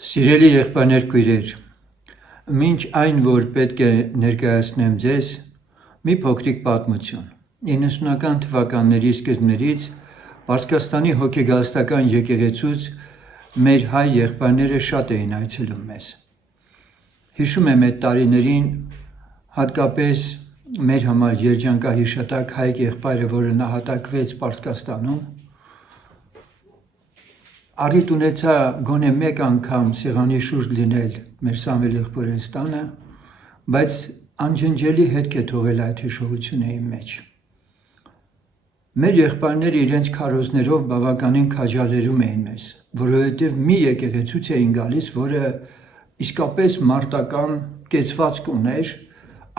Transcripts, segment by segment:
Սիրելի եղբայրներ քույրեր, մինչ այն, որ պետք է ներկայացնեմ ձեզ, մի փոքրիկ պատմություն։ 90-ական թվականների սկզբներից Պարսկաստանի հոգեգաստրական եկեղեցուց մեր հայ եղբայրները շատ էին այցելում մեզ։ Հիշում եմ այդ տարիներին, հատկապես մեր համար երջանկահիշատակ Հայկ եղբայրը, որը նահատակվեց Պարսկաստանում, առիթ ունեցա գոնե մեկ անգամ սեղանի շուրջ լինել մեր Սամվել եղբորեն տանը, բայց անջնջելի հետք է թողել այդ հիշողությունը իմ մեջ։ Մեր եղբայրները իրենց քարոզներով բավականին քաջալերում էին մեզ, որովհետև մի եկեղեցուց էին գալիս, որը իսկապես մարտական կեցվածք ուներ,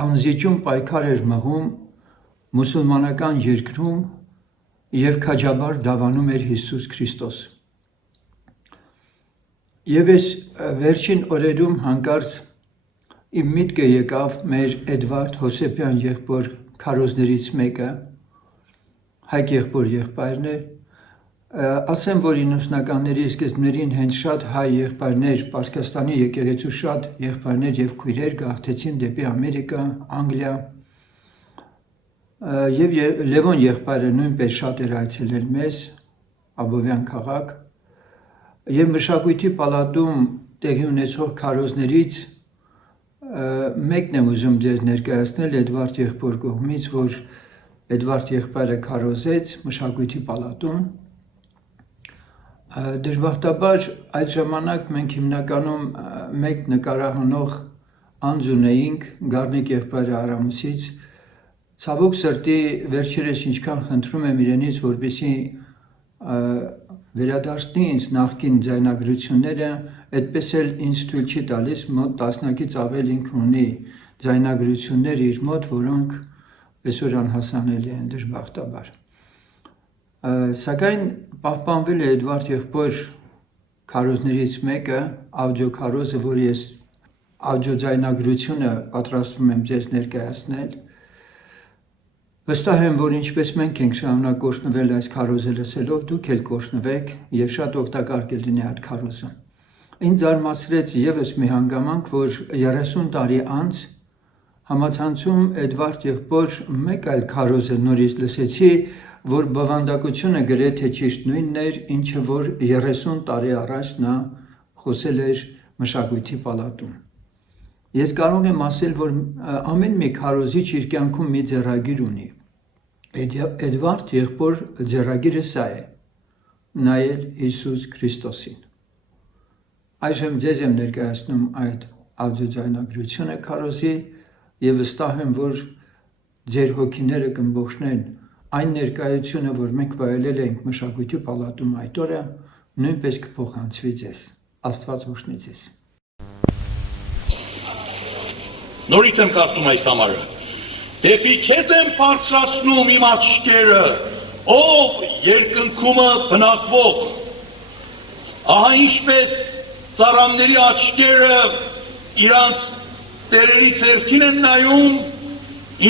անզիջում պայքար էր մղում մուսուլմանական երկրում և քաջաբար դավանում էր Հիսուս Քրիստոս։ Եվ այս վերջին օրերում հանկարծ իմ միտքը եկավ մեր Էդվարդ Հովսեփյան եղբոր քարոզներից մեկը, Հայկ եղբոր եղբայրն է, ասեմ, որ 90-ականների սկզբներին հենց շատ հայ եղբայրներ, Պարսկաստանի եկեղեցու շատ եղբայրներ և քույրեր գաղթեցին դեպի Ամերիկա, Անգլիա, և Լևոն եղբայրը նույնպես շատ էր այցելել մեզ, Աբովյան քաղաք, և մշակույթի պալատում տեղի ունեցող քարոզներից մեկն եմ ուզում ձեզ ներկայացնել Էդվարդ եղբոր կողմից, որ Էդվարդ եղբայրը քարոզեց մշակույթի պալատում։ Դժբախտաբար այդ ժամանակ մենք հիմնականում մեկ նկարահանող անձ ունեինք, Գառնիկ եղբայրը Արամուսից, ցավոք սրտի վերջերս ինչքան խնդրում եմ իրենից, որպեսզի վերադարձնի ինձ նախկին ձայնագրությունները, այդպես էլ ինձ թույլ չի տալիս, մոտ տասնյակից ավել ինքը ունի ձայնագրություններ իր մոտ, որոնք այսօր անհասանելի են դժբախտաբար։ Սակայն պահպանվել է Էդվարդ եղբոր քարոզներից մեկը, աուդիո քարոզը, որ ես աուդիո ձայնագրությունը պատրաստվում եմ ձեզ ներկայացնել։ Վստահ եմ, որ ինչպես մենք ենք շարունակ կօրհնվել այս քարոզը լսելով, դուք էլ կօրհնվեք և շատ օգտակար կլինի այդ քարոզը։ Ինձ զարմացրեց ևս մի հանգամանք, որ 30 տարի անց համացանցում Էդվարդ եղբոր մեկ այլ քարոզը նորից լսեցի, որ բովանդակությունը գրեթե ճիշտ նույնն էր, ինչը որ 30 տարի առաջ նա խոսել էր մշակույթի պալատում։ Ես կարող եմ ասել, որ ամեն մի քարոզիչ իր կյանքում մի ձեռագիր ունի։ Էդվարդ եղբոր ձեռագիրը սա է՝ նայել Հիսուս Քրիստոսին։ Այժմ ձեզ եմ ներկայացնում այդ աուդիո ձայնագրությունը քարոզի և վստահ եմ, որ ձեր հոգիները կըմբոխշնեն այն ներկայությունը, որ մենք վայելել ենք մշակույթի պալատում այդ օրը, նույնպես կփոխանցվի ձեզ։ Աստված օրհնի ձեզ։ Նորից եմ կարդում այս համարը։ Դեպի քեզ եմ բարձրացնում իմ աչքերը, ով երկնքումը բնակվող։ Ահա ինչպես ծառաների աչքերը իրանց տերերի ձեռքին են նայում,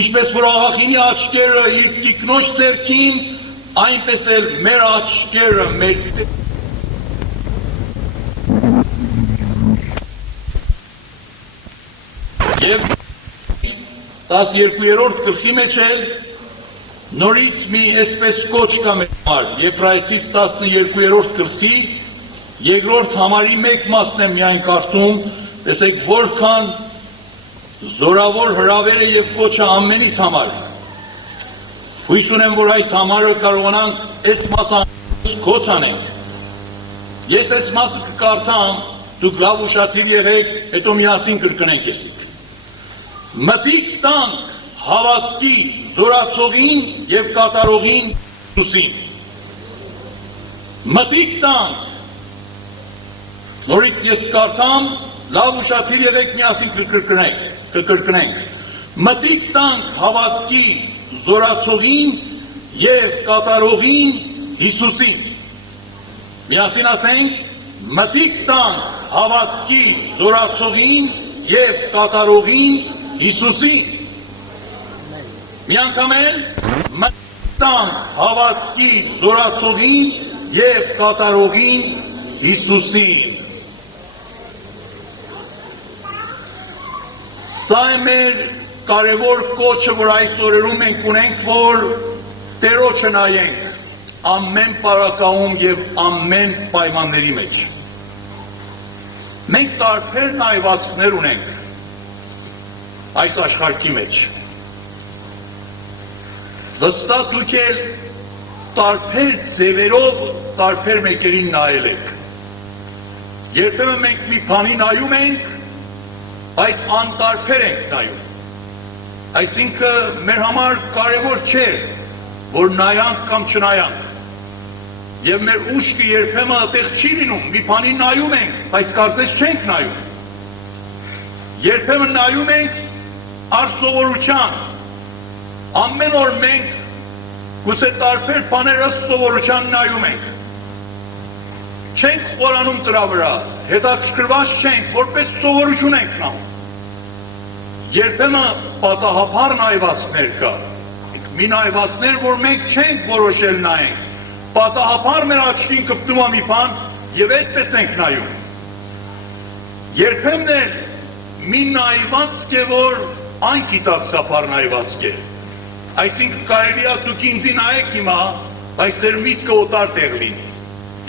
ինչպես որ աղախինի աչքերը իր տիկնոջ ձեռքին, այնպես էլ մեր աչքերը մեր Եվ 12-րդ գլխի մեջ էլ նորից մի այսպես կոչ կա մեր համար, Եբրայեցիս 12-րդ գլխի երկրորդ համարի մեկ մասն եմ միայն կարդում, տեսեք որքան զորավոր հրավերը և կոչը ամենից համար։ Հույս ունեմ, որ այս համարը կարողանանք այս մասը կոչ անենք։ Ես այս մասը կկարդամ, դուք լավ ուշադիր եղեք, հետո միասին կրկնենք եսիք։ Մտիկ տանք հավատքի զորացողին և կատարողին Հիսուսին։ Մտիկ տանք, նորից ես կարդամ, լավ ուշադիր եղեք, միասին կկրկնենք։ Մտիկ տանք հավատքի զորացողին և կատարողին Հիսուսին։ Միասին ասենք, մտիկ տանք հավատքի զորացողին և կատարողին Հիսուսին։ Մի անգամ էլ մտիկ տանք հավատքի զորացողին և կատարողին Հիսուսին։ Սա է մեր կարևոր կոչը, որ այս օրերում մենք ունենք, որ Տերոջը նայենք ամեն պարակայում եւ ամեն պայմանների մեջ։ Մենք տարբեր նայվածքներ ունենք այս աշխարհի մեջ։ Վստահ դուք էլ տարբեր ձևերով տարբեր մեկերին նայել եք։ Երբեմն մենք մի բանի նայում ենք, բայց անտարբեր ենք նայում։ Այսինքն մեր համար կարևոր չէ, որ նայանք կամ չնայանք։ Եվ մեր ուշքը երբեմն այդտեղ չի լինում, մի բանի նայում ենք, բայց կարծես չենք նայում։ Երբեմն նայում ենք արսովորության։ Ամեն օր մենք գուցե տարբեր բաներ ըստ սովորության նայում ենք։ Չենք խորանում դրա վրա, հետաքրքրված չենք, որպես սովորություն ենք նայում։ Երբեմն պատահաբար նայվածքներ կա։ Մի նայվածքներ, որ մենք չենք որոշել նայենք։ Պատահաբար մեր աչքին կպտում է մի բան եւ այդպես ենք նայում։ Երբեմն էլ մի նայվածք է, որ անկիտակցաբար նայվածք է։ Այսինքն կարելի է դուք ինձ նայեք հիմա, բայց ձեր միտքը օտար տեղ լինի։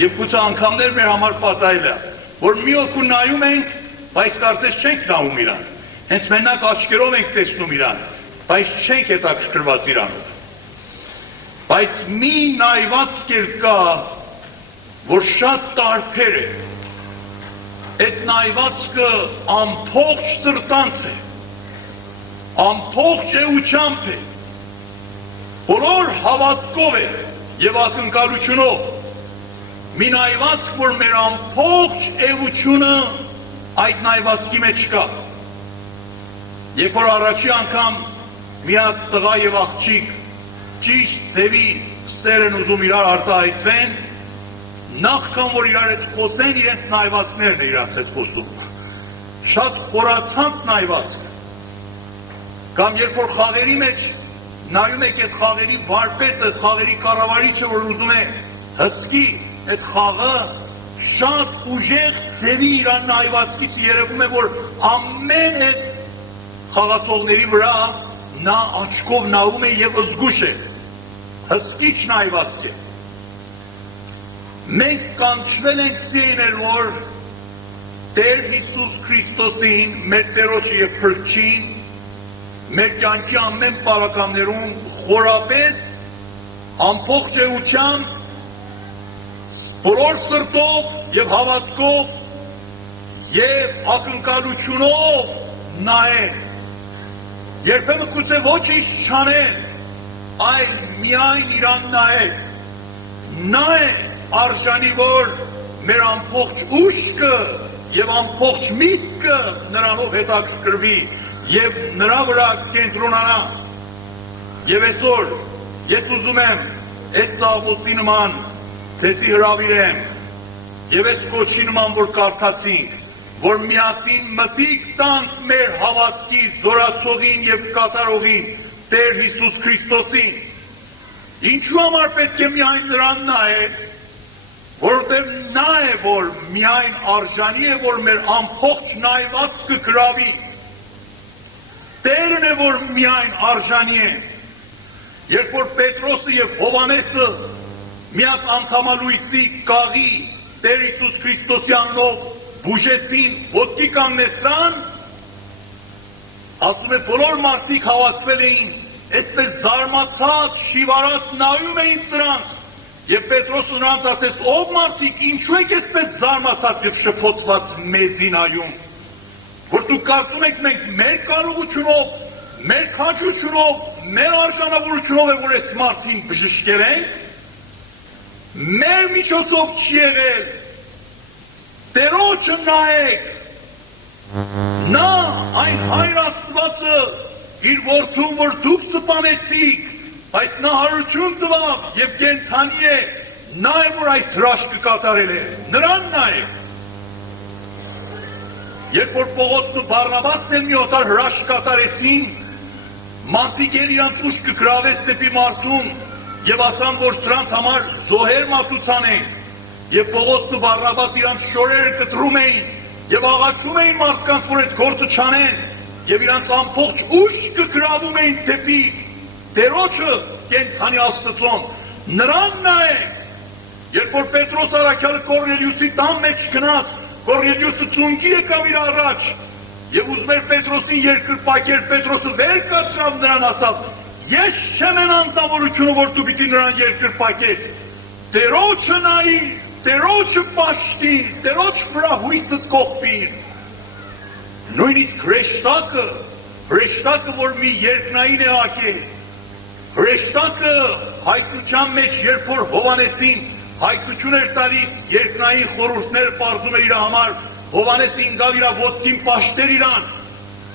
Եվ գուցե անգամներ մեր համար պատահել է, որ մի օգու նայում ենք, բայց կարծես չենք նայում իրան։ Հենց մենակ աչքերով ենք տեսնում իրան, բայց չենք հետաքրքրված իրանով։ Բայց մի նայվածք էլ կա, որ շատ տարբեր է։ Այդ նայվածքը ամբողջ սրտանց է, ամբողջ էությամբ է, բոլոր հավատքով է եւ ակնկալությունով։ Մի նայվածք, որ մեր ամբողջ էությունը այդ նայվածքի մեջ կա։ Երբ որ առաջի անգամ մի հատ տղա եւ աղջիկ ճիշտ ձևի սեր են ուզում իրար արտահայտվեն, նախքան որ իրար հետ խոսեն, իրենց նայվածքներն է իրանց հետ խոսում։ Շատ խորացած նայվածք։ Կամ երբ որ խաղերի մեջ նայում եք այդ խաղերի վարպետը, խաղերի կառավարիչը, որ ուզում է հսկի այդ խաղը, շատ ուժեղ ձևի իրան նայվածքից երևում է, որ ամեն այդ խաղացողների վրա նա աչքով նայում է եւ զգուշ է, հսկիչ նայվածք է։ Մենք կանչվել ենք սիրել, որ Տեր Հիսուս Քրիստոսին, մեր Տերոջը եւ Փրկչին, մեր կյանքի ամեն պարականներում խորապես, ամբողջ էությամբ, բոլոր սրտով եւ հավատքով եւ ակնկալությունով նայել։ Երբեմն գուցե ոչինչ չանել, այլ միայն իրան նայել։ Նա է արժանի, որ մեր ամբողջ ուշքը եւ ամբողջ միտքը նրանով հետաքրքրվի եւ նրա վրա կենտրոնանա։ Եվ այսօր ես ուզում եմ այս ծաղբոսի նման ձեզի հրավիրեմ եւ այս կոչի նման, որ կարդացինք, որ միասին մտիկ տանք մեր հավատքի զորացողին եւ կատարողին Տեր Հիսուս Քրիստոսին։ Ինչու համար պետք է միայն նրան նայել, որովհետեւ նա է, որ միայն արժանի է, որ մեր ամբողջ նայվածքը գրավի։ Տերն է, որ միայն արժանի է։ Երբ որ Պետրոսը եւ Հովանեսը մի հատ անդամալույցի կաղի Տեր Հիսուս Քրիստոսի անունով բուժեցին, ոտքի կանգնեցրան, ասում է բոլոր մարդիկ հավաքվել էին, այսպես զարմացած, շիվարած նայում էին սրանց, եւ Պետրոսը նրանց ասեց, ով մարդիկ, ինչու եք այսպես զարմացած եւ շփոթված մեզի նայում, որ դուք կարծում եք մենք մեր կարողությունով, մեր քաջությունով, մեր արժանավորությունով է, որ այս մարդին բժշկել ենք, մեր միջոցով չի եղել, Տերոջը նայեք, նա այն Հայր Աստվածը իր որդուն, որ դուք սպանեցիք, բայց նա հարություն տվավ եւ կենդանի է, նա է, որ այս հրաշքը կատարել է, նրան նայեք։ Երբ որ Պողոսն ու Բարնաբասն էլ մի օտար հրաշք կատարեցին, մարդիկ էլ իրանց ուշքը գրավեց դեպի մարդուն եւ ասան, որ սրանց համար զոհեր մատուցանեն։ Եվ Պողոսն ու Բարնաբաս իրանց շորերը կտրում էին եւ աղաչում էին մարդկանց, որ այդ գործը չանեն եւ իրանք ամբողջ ուշքը գրավում էին դեպի Տերոջը կենթանի Աստծուն, նրան նայեք, երբ որ Պետրոս առաքյալը Կորնելիուսի տան մեջ գնաց, Կորնելիուսը ծունկի եկավ իր առաջ, եւ ուզում էր Պետրոսին երկրպագեր, Պետրոսը վեր կացրավ նրան ասավ. ես չեմ են անձնավորությունը, որ դու պիտի նրան երկրպագես, Տերոջը նայիր, Տերոջը պաշտիր, Տերոջ վրա հույսդ կողպիր։ Նույնիսկ հրեշտակը, որ մի երկնային է ակել, հրեշտակը հայտնության մեջ, երբ որ Հովանեսին հայտնություն էր տալիս, երկնային խորհուրդներ պարզում էր իր համար, Հովանեսին գալ իր ոտքին պաշտեր իրան,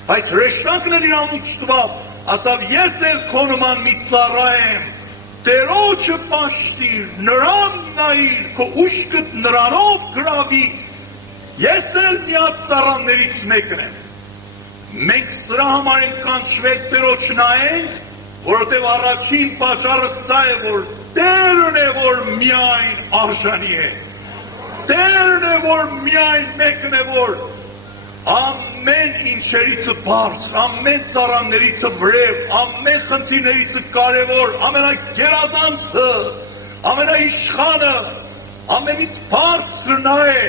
բայց հրեշտակն էր իրան ուշտվավ, ասավ ես էլ քո նման մի ծառա եմ, Տերոջը պաշտիր, նրան նայիր, քո ուշքդ նրանով գրավի, ես էլ մի հատ ծառաներից մեկն եմ։ Մենք սրա համար ենք կանչվել Տերոջ նայենք, որովհետև առաջին պատճառը սա է, որ Տերն է, որ միայն արժանի է։ Տերն է, որ միայն մեկն է, որ ամեն ինչերիցը բարձր, ամեն ծառաներիցը վրև, ամեն խնդիրներիցը կարևոր, ամենագերազանցը, ամենաիշխանը, ամենից բարձր նա է,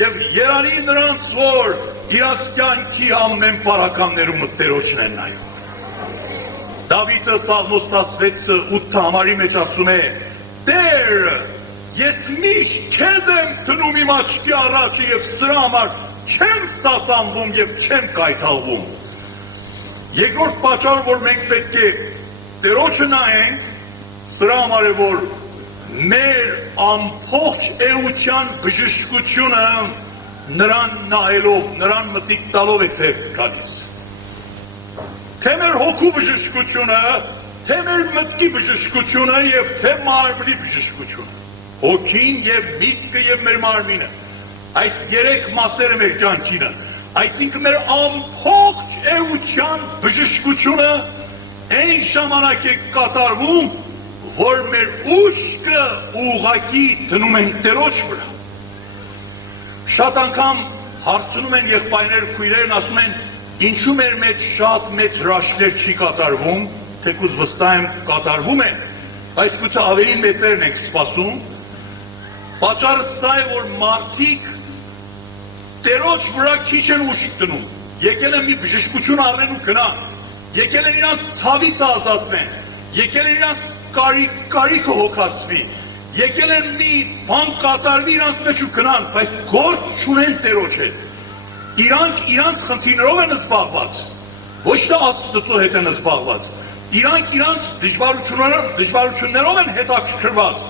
եւ երանի նրանց, որ իրաց կյանքի ամեն պարականներում Տերոջն են նայում։ Դավիթը Սաղմոս 16:8 համարի մեջ ասում է. Տեր, ես միշտ քեզ եմ դնում իմ աչքի առաջ եւ սրա համար չեմ սասանվում եւ չեմ կայթալվում։ Երկրորդ պատճառը, որ մենք պետք է Տերոջը նայենք, սրա համար է, որ մեր ամբողջ էության բժշկությունը նրան նայելով, նրան մտիկ տալով է ձեռք գալիս։ Թե մեր հոգու բժշկությունը, թե մեր մտքի բժշկությունը եւ թե մարմնի բժշկությունը։ Հոգին եւ միտքը եւ մեր մարմինը։ Այս երեք մասերը մեր կյանքինը, այսինքն մեր ամբողջ էության բժշկությունը այն ժամանակ է կատարվում, որ մեր ուշքը ուղղակի դնում են Տերոջ վրա։ Շատ անգամ հարցնում են եղբայրները, քույրերն ասում են, ինչու մեր մեջ շատ մեծ հրաշքներ չի կատարվում, թեկուզ վստահ եմ կատարվում են, բայց գուցե ավելին մեծերն ենք սպասում։ Պատճառը սա է, որ մարդիկ Տերոջ վրա քիչ են ուշք դնում, եկել են մի բժշկություն առնեն ու գնան, եկել են իրանց ցավից ազատվեն, եկել են իրանց կարիքը հոգացվի, եկել են մի բան կատարվի իրանց մեջ ու գնան, բայց գործ չունեն Տերոջ հետ։ Իրանք իրանց խնդիրներով են զբաղված, ոչ թե Աստծո հետ են զբաղված, իրանք իրանց դժվարություններով են հետաքրքրված,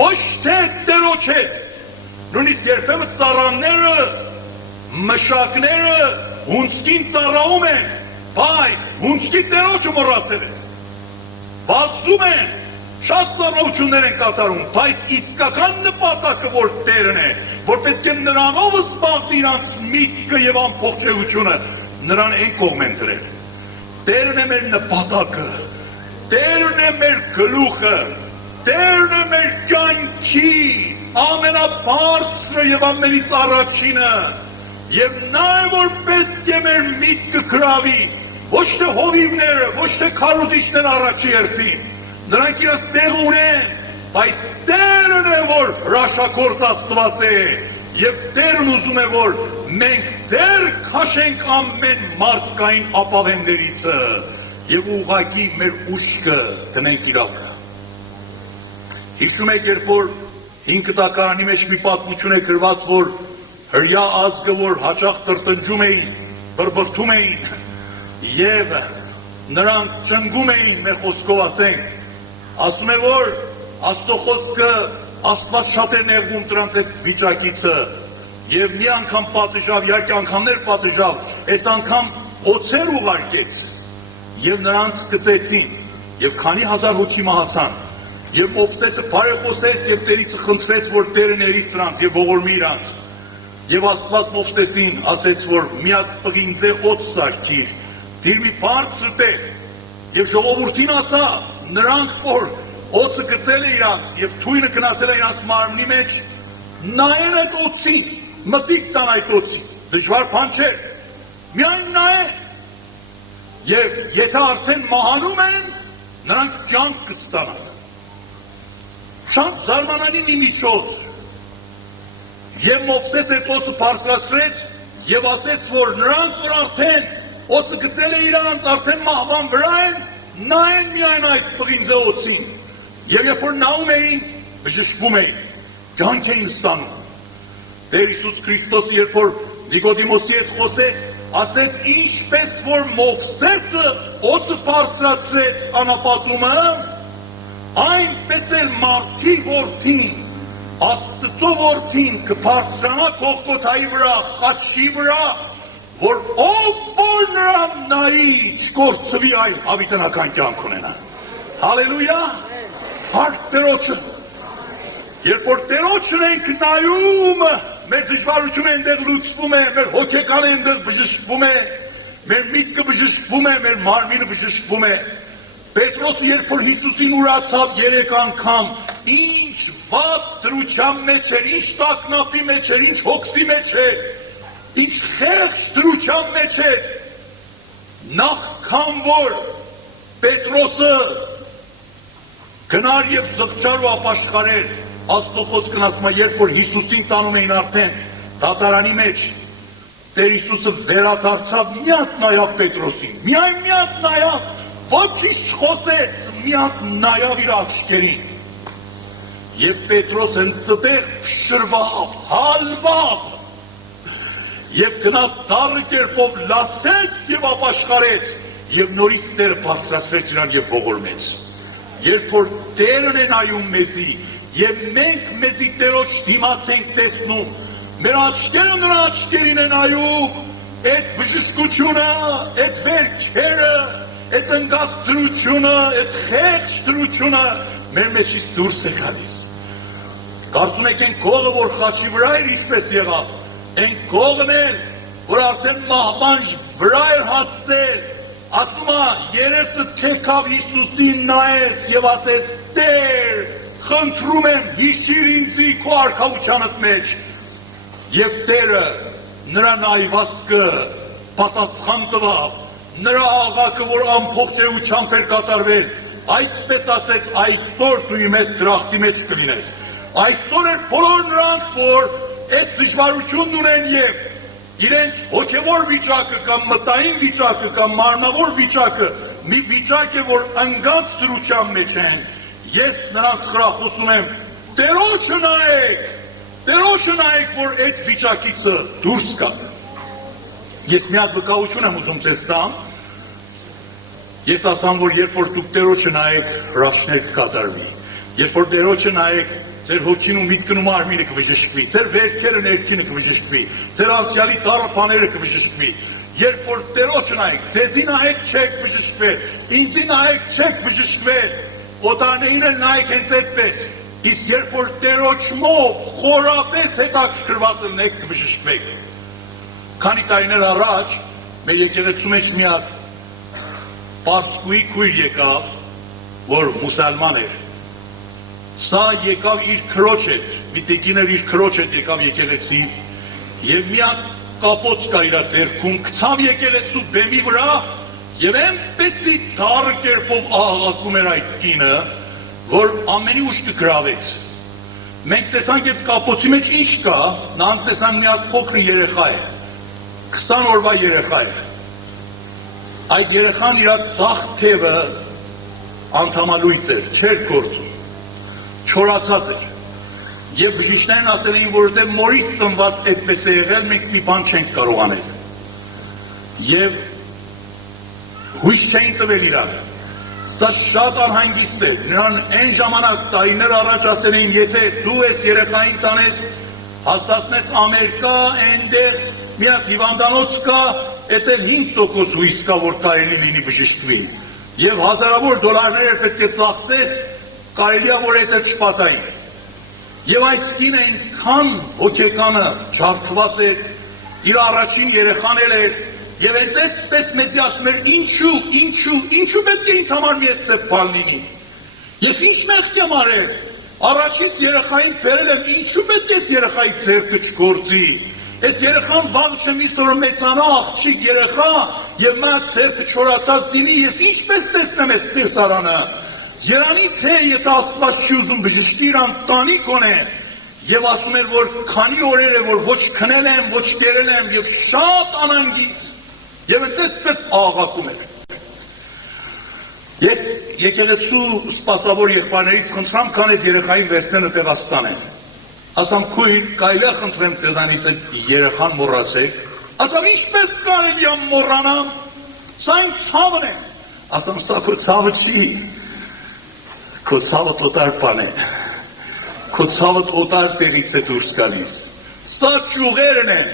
ոչ թե Տերոջ հետ։ Նույնիսկ երբեմն ծառաները, մշակները հունցքին ծառայում են, բայց հունցքի Տերոջը մոռացել են, վազում են, շատ ծառայություններ են կատարում, բայց իսկական նպատակը, որ Տերն է, որ պետք է նրանով զբաղվի իրանց միտքը եւ ամբողջ էությունը, նրան այն կողմ են դրել։ Տերն է մեր նպատակը, Տերն է մեր գլուխը, Տերն է մեր կյանքի ամենաբարձրը եւ ամենից առաջինը, եւ նա է, որ պետք է մեր միտքը գրավի, ոչ թե հովիվները, ոչ թե քարոզիչները առաջի հերթին, նրանք իրաց տեղ ունեն, բայց Տերն է, որ հրաշագործ Աստված է, եւ Տերն ուզում է, որ մենք ձեռք քաշենք ամեն մարդկային ապավեններիցը եւ ուղղակի մեր ուշքը դնենք իր վրա։ Հիշում եք, երբ որ 5 տակարանի մեջ մի պատմություն է գրված, որ հրյա ազգը, որ հաճախ տրտնջում էին, բրբրթում էին եւ նրանք ճնգում էին, մեր խոսքով ասենք, ասում է, որ Աստծո խոսքը Աստված շատ է նեղվում դրանց այդ վիճակիցը եւ մի անգամ պատժավ, իհարկե անգամներ պատժավ, այս անգամ օծեր ուղարկեց եւ նրանց գծեցին եւ քանի հազար հոգի մահացան եւ Մովսեսը բարեխոսեց եւ Տերից խնդրեց, որ Տերը ների նրանց եւ ողորմի իրանց եւ Աստված Մովսեսին ասեց, որ մի հատ պղինձե օծ սարքիր, դիր մի բարձր տեղ եւ ժողովրդին ասա, նրանք որ օծը գծել է իրանց եւ թույնը գնացել է իրանց մարմնի մեջ, նայեն այդ օծին, մտիկ տան այդ օծին, դժվար բան չէ, միայն նայեն Եվ եթե արդեն մահանում են, նրանք կյանք կստանան։ Շատ զարմանալի մի միջոց։ Եվ Մովսես այդ օծը բարձրացրեց եւ ասեց, որ նրանք, որ արդեն օծը գտել է իրանց, արդեն մահվան վրա են, նայեն միայն այդ պղինձե օծին։ Եվ երբ որ նայում էին, բժշկվում էին, կյանք էին ստանում։ Տեր Հիսուս Քրիստոսը երբ որ Նիկոդիմոսի հետ խոսեց, ասեց, ինչպես որ Մովսեսը օծը բարձրացրեց անապատումը, այնպես էլ մարդի որդին, Աստծո որդին կբարձրանա Գողգոթայի վրա, խաչի վրա, որ ով որ նրան նայի չկորցվի, այլ հավիտենական կյանք ունենա։ Հալելույա, հարկ Տերոջը, երբ որ Տերոջն ենք նայում, մեր դժվարությունը այնտեղ լուծվում է, մեր հոգեկանը այնտեղ բժշկվում է, մեր միտքը բժշկվում է, մեր մարմինը բժշկվում է։ Պետրոսը երբ որ Հիսուսին ուրացավ 3 անգամ, ինչ վատ դրության մեջ էր, ինչ տագնապի մեջ էր, ինչ հոգսի մեջ էր, ինչ խեղճ դրության մեջ էր, նախքան որ Պետրոսը գնար եւ զղջար ու ապաշխարեր, Աստծո խոսքն ասում է, երբ որ Հիսուսին տանում էին արդեն դատարանի մեջ, Տեր Հիսուսը վերադարձավ, մի հատ նայավ Պետրոսին, միայն մի հատ նայավ, ոչինչ չխոսեց, մի հատ նայավ իր աչքերին։ Եվ Պետրոսը ընծտեղ փշրվավ, հալվավ, եւ գնաց դառը կերպով լացեց եւ ապաշխարեց, եւ նորից Տերը բարձրացրեց իրան եւ ողորմեց։ Երբ որ Տերն է նայում մեզի, եւ մենք մեզի Տերոջ դիմաց ենք տեսնում, մեր աչքերը նրա աչքերին են նայում, այդ բժշկությունը, այդ վերքերը, այդ ընկած դրությունը, այդ խեղճ դրությունը մեր մեջից դուրս է գալիս։ Կարծում եք այն կողը, որ խաչի վրա էր, ինչպես եղավ, այն կողն էր, որ արդեն մահվան վրա էր հասել, ասում է, երեսը թեքավ Հիսուսին նայեց եւ ասեց, Տեր, խնդրում եմ, հիշիր ինձի քո արքայությանդ մեջ։ Եվ Տերը նրա նայվածքը պատասխան տվավ, նրա աղաղակը, որ ամբողջ էությամբ էր կատարվել, այսպես ասեց, այսօր դու իմ հետ դրախտի մեջ կլինես։ Այսօր էր բոլոր նրանք, որ այս դժվարությունն ունեն եւ իրենց հոգեվոր վիճակը կամ մտային վիճակը կամ մարմնավոր վիճակը մի վիճակ է, որ ընկած դրության մեջ են, ես նրանց խրախուսում եմ, Տերոջը նայեք, որ այդ վիճակից դուրս գա։ Ես մի հատ վկայություն եմ ուզում ձեզ տամ, ես ասամ, որ երբ որ դուք Տերոջը նայեք, հրաշքներ կկատարվի, երբ որ Տերոջը նայեք, ձեր հոգին ու միտքն ու մարմինը կբժշկվի, ձեր վերքերը ներքինը կբժշկվի, ձեր անցյալի տառը բաները կբժշկվի։ Երբ որ Տերոջը նայեք, ձեզի նայեք չեք բժշկվել, ինձի նայեք չեք բժշկվել, օտարներին էլ նայեք հենց այդպես։ Իսկ երբ որ Տերոջմով խորապես հետաքրքրված եք կբժշկվեք։ Քանի տարիներ առաջ մեր եկեղեցու մեջ մի հատ պարսկուի քույր եկավ, որ մուսալման էր։ Սա եկավ իր քրոջ հետ, մի տիկին էր իր քրոջ հետ եկավ եկեղեցի եւ մի հատ կապոց կար իր ձեռքում, գցավ եկեղեցու բեմի վրա եւ այնպեսի դառը կերպով աղաղակում էր այդ կինը, որ ամենի ուշ կգրավեց։ Մենք տեսանք այդ կապոցի մեջ ինչ կա, նա տեսանք մի հատ փոքր երեխա է, 20 օրվա երեխա է։ Այդ երեխան իր ցախ թևը անդամալույց էր, չէր գործում, չորացած էր։ Եվ բժիշկներն ասել էին, որովհետև մորից ծնված այդպես է եղել, մենք մի բան չենք կարող անել։ Եվ հույս չէին տվել իրան։ Սա շատ անհանգիստ է։ Նրան այն ժամանակ տարիներ առաջ ասել էին, եթե դու ես երեխային տանես, հաստատնես Ամերիկա, այնտեղ մի հատ հիվանդանոց կա, այդ էլ 5% հույս կա, որ կարելի լինի բժշկվի։ Եվ հազարավոր դոլարներ պետք է ծախսես, կարելի է որ այդ չպատայի։ Եվ այս կինը այնքան հոգեկանը ջարդված էր, իր առաջին երեխան էր, եւ այսպես մեծի ասում էր, ինչու պետք է ինձ համար մի այսպես բան լինի։ Ես ինչ մեղք եմ արել, առաջից երեխային բերել եմ, ինչու պետք է երեխայի ձեռքը չգործի։ Այս երեխան վաղ չմի սոր մեծանա, աղջիկ երեխա, եւ մա ցերկը չորացած դինի ես ինչպես տեսնեմ այս տեսարանը Երանի թե եթե Աստված չի ուզում բժշկի իրան տանի կոնե եւ ասում էր որ քանի օրեր է որ ոչ քնել եմ ոչ կերել եմ եւ շատ անանգից եւ այդպես աղաղակում էր Ես եկեղեցու սպասավոր եղբայրներից խնդրամ քան այդ երեխային վերցնելը տեղաստանեն ասամ քույր կարելի է խնդրեմ ձեզանից այդ երեխան մոռացեք ասամ ինչպես կարելի է մոռանամ սա իմ ցավն է ասամ սա քո ցավը չի քո ցավը օտար բան է քո ցավը օտար տեղից է դուրս գալիս սա ճյուղերն են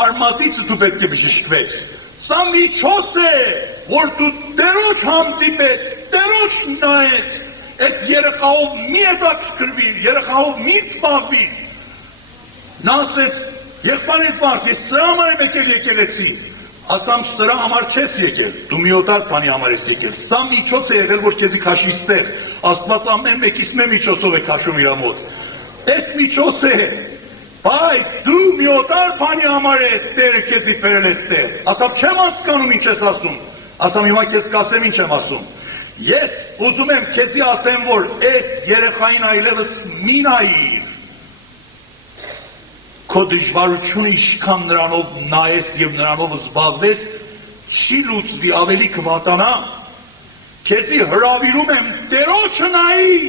արմատից դու պետք է բժշկվես սա միջոց է որ դու Տերոջ հանդիպես, Տերոջ նայես, այդ երեխայով մի հետաքրքրվիր, երեխայով մի զբաղվիր։ Նա ասեց, եղբայրից մարդ, ես սրա համար եմ եկել եկեղեցի, ասամ սրա համար չես եկել, դու մի օտար բանի համար ես եկել, սա միջոց է եղել, որ քեզի քաշի ստեղ, Աստված ամեն մեկից մի միջոցով է քաշում իր մոտ։ Այս միջոց է, բայց դու մի օտար բանի համար է Տերը քեզի բերել է ստեղ։ Ասամ չեմ հասկանում ինչ ես ասում։ Ասամ հիմա քեզ կասեմ ինչ եմ ասում Ես ուզում եմ քեզի ասեմ որ այս երեխային այլևս մի նայիր Քո դժվարությունը ինչքան նրանով նայես եւ նրանով զբաղվես չի լուծվի ավելի կվատանա Քեզի հրավիրում եմ Տերոջը նայիր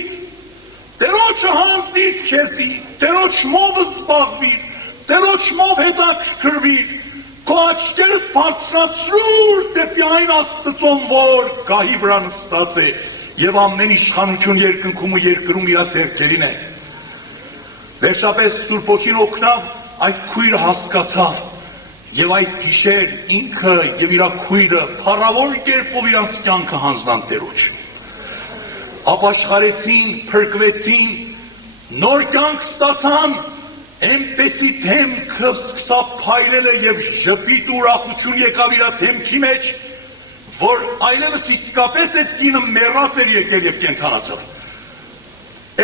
Տերոջը հանձնիր քեզի Տերոջով զբաղվիր Տերոջով հետաքրքրվիր Քո աչքերը բարձրացրու դեպի այն Աստծուն, որ գահի վրա նստած է եւ ամեն իշխանություն երկնքում ու երկրում իր ձեռքերին է։ Վերջապես Սուրբ Օքին օգնավ, այդ քույրը հասկացավ եւ այդ գիշեր ինքը եւ իր քույրը փառավոր կերպով իրանց կյանքը հանձնան Տերոջ։ Ապաշխարեցին, փրկվեցին, նոր կյանք ստացան Էնպեսի դեմքը սկսավ փայլել եւ ժպիտ ուրախություն եկավ իր դեմքի մեջ, որ այլևս իսկապես այդ կինը մեռած էր եկել եւ կենթանացավ։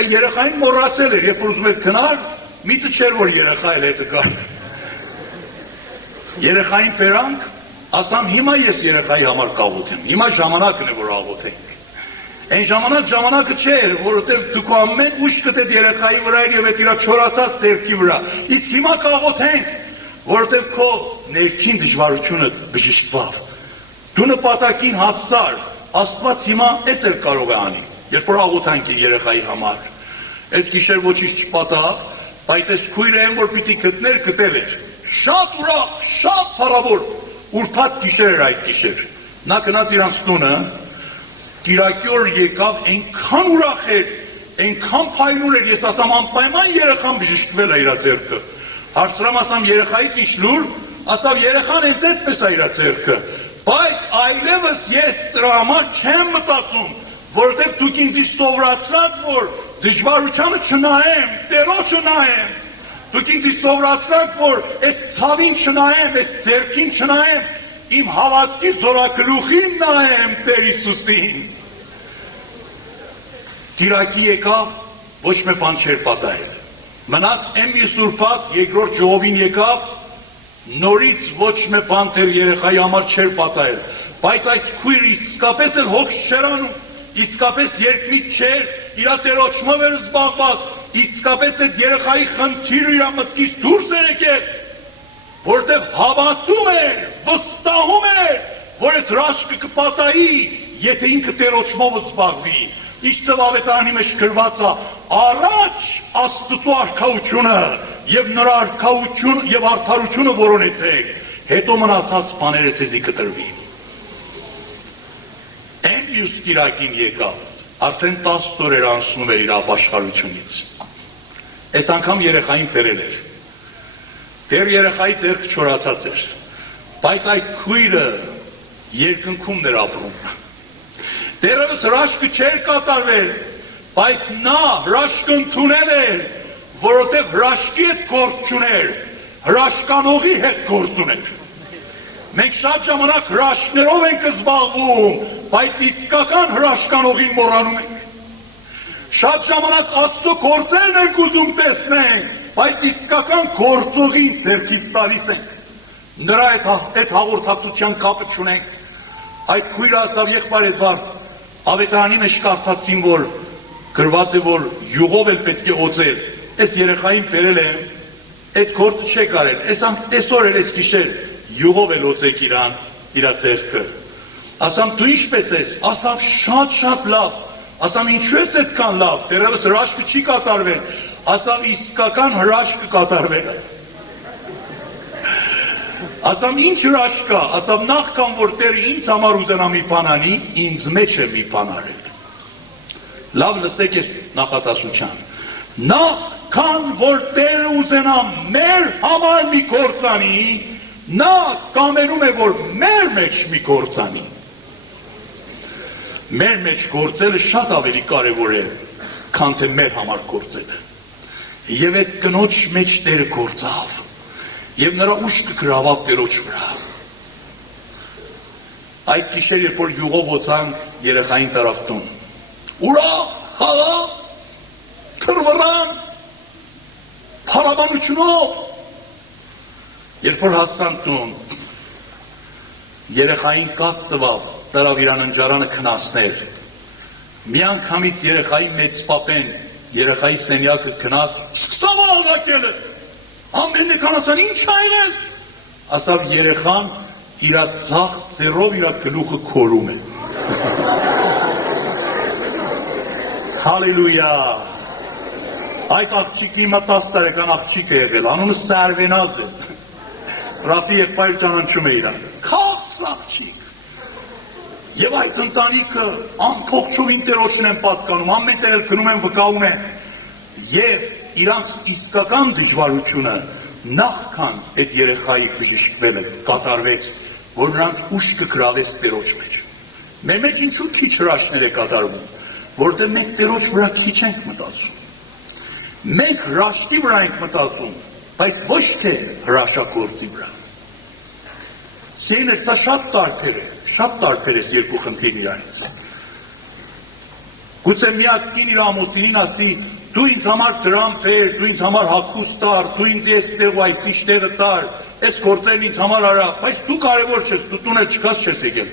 Էլ երեխային մոռացել էր, երբ ուզում էր գնալ, միտը չէր որ երեխա էլ հետը գար։ Երեխային բերանք, ասամ հիմա ես երեխայի համար կաղոթեմ, հիմա ժամանակն է որ աղոթենք։ Այն ժամանակը չէր, որովհետև դուք ամեն ուշ կտետ երեխայի վրա եւ այդ իր չորացած ձեռքի վրա։ Իսկ հիմա կաղոթենք, որովհետև քո ներքին դժվարությունը բժշկվավ։ Դու նպատակին հասար, Աստված հիմա էս էլ կարող է անի։ Երբ որ աղոթանք երեխայի համար, այդ գիշեր ոչինչ չպատահավ, բայց այս քույրը այն որ պիտի գտներ, գտել էր։ Շատ ուրախ, շատ փառավոր, ուրբաթ գիշեր էր այդ գիշեր։ Նա գնաց իրանց տունը Կիրակի օր եկավ, այնքան ուրախ էր, այնքան փայլուն էր, ես ասամ անպայման երեխան բժշկվել է իր ձեռքը։ Հարցրամ ասամ երեխայից ինչ լուր, ասավ երեխան հենց այդպես է իր ձեռքը։ Բայց այլևս ես դրա համար չեմ մտածում, որովհետև դուք ինձ սովորացրաք, որ դժվարությանը չնայեմ, Տերոջը նայեմ։ Դուք ինձ սովորացրաք, որ այս ցավին չնայեմ, այս ձեռքին չնայեմ, իմ հավատքի զորակլուխին նայեմ Տեր Հիսուսին։ Կիրակի եկավ, ոչ մի բան չէր պատահել։ Մնաց մի սուրբաթ, երկրորդ ժողովին եկավ, նորից ոչ մի բան Տեր երեխայի համար չէր պատահել։ Բայց այս քույրը իսկապես էլ հոգս չէր անում, իսկապես երկմիտ չէր, իր Տերոջով էր զբաղված, իսկապես այդ երեխայի խնդիրը իր մտքից դուրս էր եկել, որտեղ հավատում էր, վստահում էր, որ այդ հրաշքը կպատահի, եթե ինքը Տերոջով զբաղվի։ Իշտը ավետարանի մեջ գրված է, առաջ Աստծո արքայությունը եւ նրա արքայությունը եւ արդարությունը որոնեցեք, հետո մնացած բաները ցեզի կտրվի։ Մյուս կիրակին եկավ, արդեն 10 օրեր անցնում էր իր ապաշխարությունից։ Այս անգամ երեխային բերել էր։ Դեռ երեխայի ձեռքը չորացած էր, բայց այդ քույրը երկնքումն էր ապրում։ Դեռևս հրաշքը չէր կատարվել, բայց նա հրաշքը ընդունել էր, որովհետև հրաշքի հետ գործ չուներ, հրաշկանողի հետ գործ ուներ։ Մենք շատ ժամանակ հրաշքներով ենք զբաղվում, բայց իսկական հրաշկանողին մոռանում ենք։ Շատ ժամանակ Աստծո գործերն ենք ուզում տեսնենք, բայց իսկական գործողին ձեռքից տալիս ենք։ նրա այդ հաղորդակցության կապը չունենք, այդ քույրը ասավ եղբայր Էդվարդ, ավետարանի մեջ կարդացին, որ գրված է, որ յուղով էլ պետք է օծել, այս երեխային բերել եմ, այդ գործը չեք արել, այսօր էլ այս գիշեր յուղով էլ օծեք իրան, իրա ձեռքը, ասամ դու ինչպես ես, ասավ շատ լավ, ասամ ինչու ես այդքան լավ, դեռևս հրաշքը չի կատարվել, ասամ իսկական հրաշքը կատարվել է, ասամ ինչ հրաշք կա, ասամ նախքան որ Տերը ինձ համար ուզենա մի բան անի, ինձ մեջ է մի բան արել, լավ լսեք այս նախատասության, նախքան որ Տերը ուզենա մեր համար մի գործ անի, նա կամենում է որ մեր մեջ մի գործ անի, մեր մեջ գործելը շատ ավելի կարևոր է, քան թե մեր համար գործելը, եւ այդ կնոջ մեջ Տերը գործավ, եւ նրա ուշքը գրավավ Տերոջ վրա, այդ գիշեր երբ որ յուղով օծանք երեխային տարածքն, ուրախ, խաղաղ, թռվռան, փառաբանությունով, երբ որ հասան տուն, երեխային կաթ տվավ, դարավ իրան ընջարանը քնացներ, մի անգամից երեխայի մեծ պապեն, երեխայի սենյակը գնաց, սկսավ աղակելը, ամենն եկան ասան, ինչ այնել, ասավ երեխան իրա ձախ ձեռով իրա գլուխը քորում է, հալելույա, այդ աղջիկի հիմա 10 տարեկան աղջիկ է եղել, անունը Սարվենազ է, Ռաֆի եղբայրը ճանաչում է իրան, քաղց աղջիկ, եւ այդ ընտանիքը ամբողջովին Տերոջն են պատկանում, ամեն տեղ էլ գնում են վկայում են, եւ իրանց իսկական դժվարությունը նախքան այդ երեխայի բժշկվելը կատարվեց, որ նրանց ուշքը գրավեց Տերոջ մեջ, մեր մեջ ինչու քիչ հրաշքներ է կատարվում, որտեղ մենք Տերոջ վրա քիչ ենք մտածում, մենք հրաշքի վրա ենք մտածում, բայց ոչ թե հրաշագործի վրա, սիրելիներ, սա շատ տարբեր է երկու խնդիրն իրանից, գուցե միակ կին իր ամուսինին ասի, դու ինձ համար դրամ բեր, դու ինձ համար հագուստ տար, դու ինձ այստեղ ու այսինչ տեղը տար, այս գործերն ինձ համար արա, բայց դու կարևոր չես, դու տուն էլ չկաս չես եկել,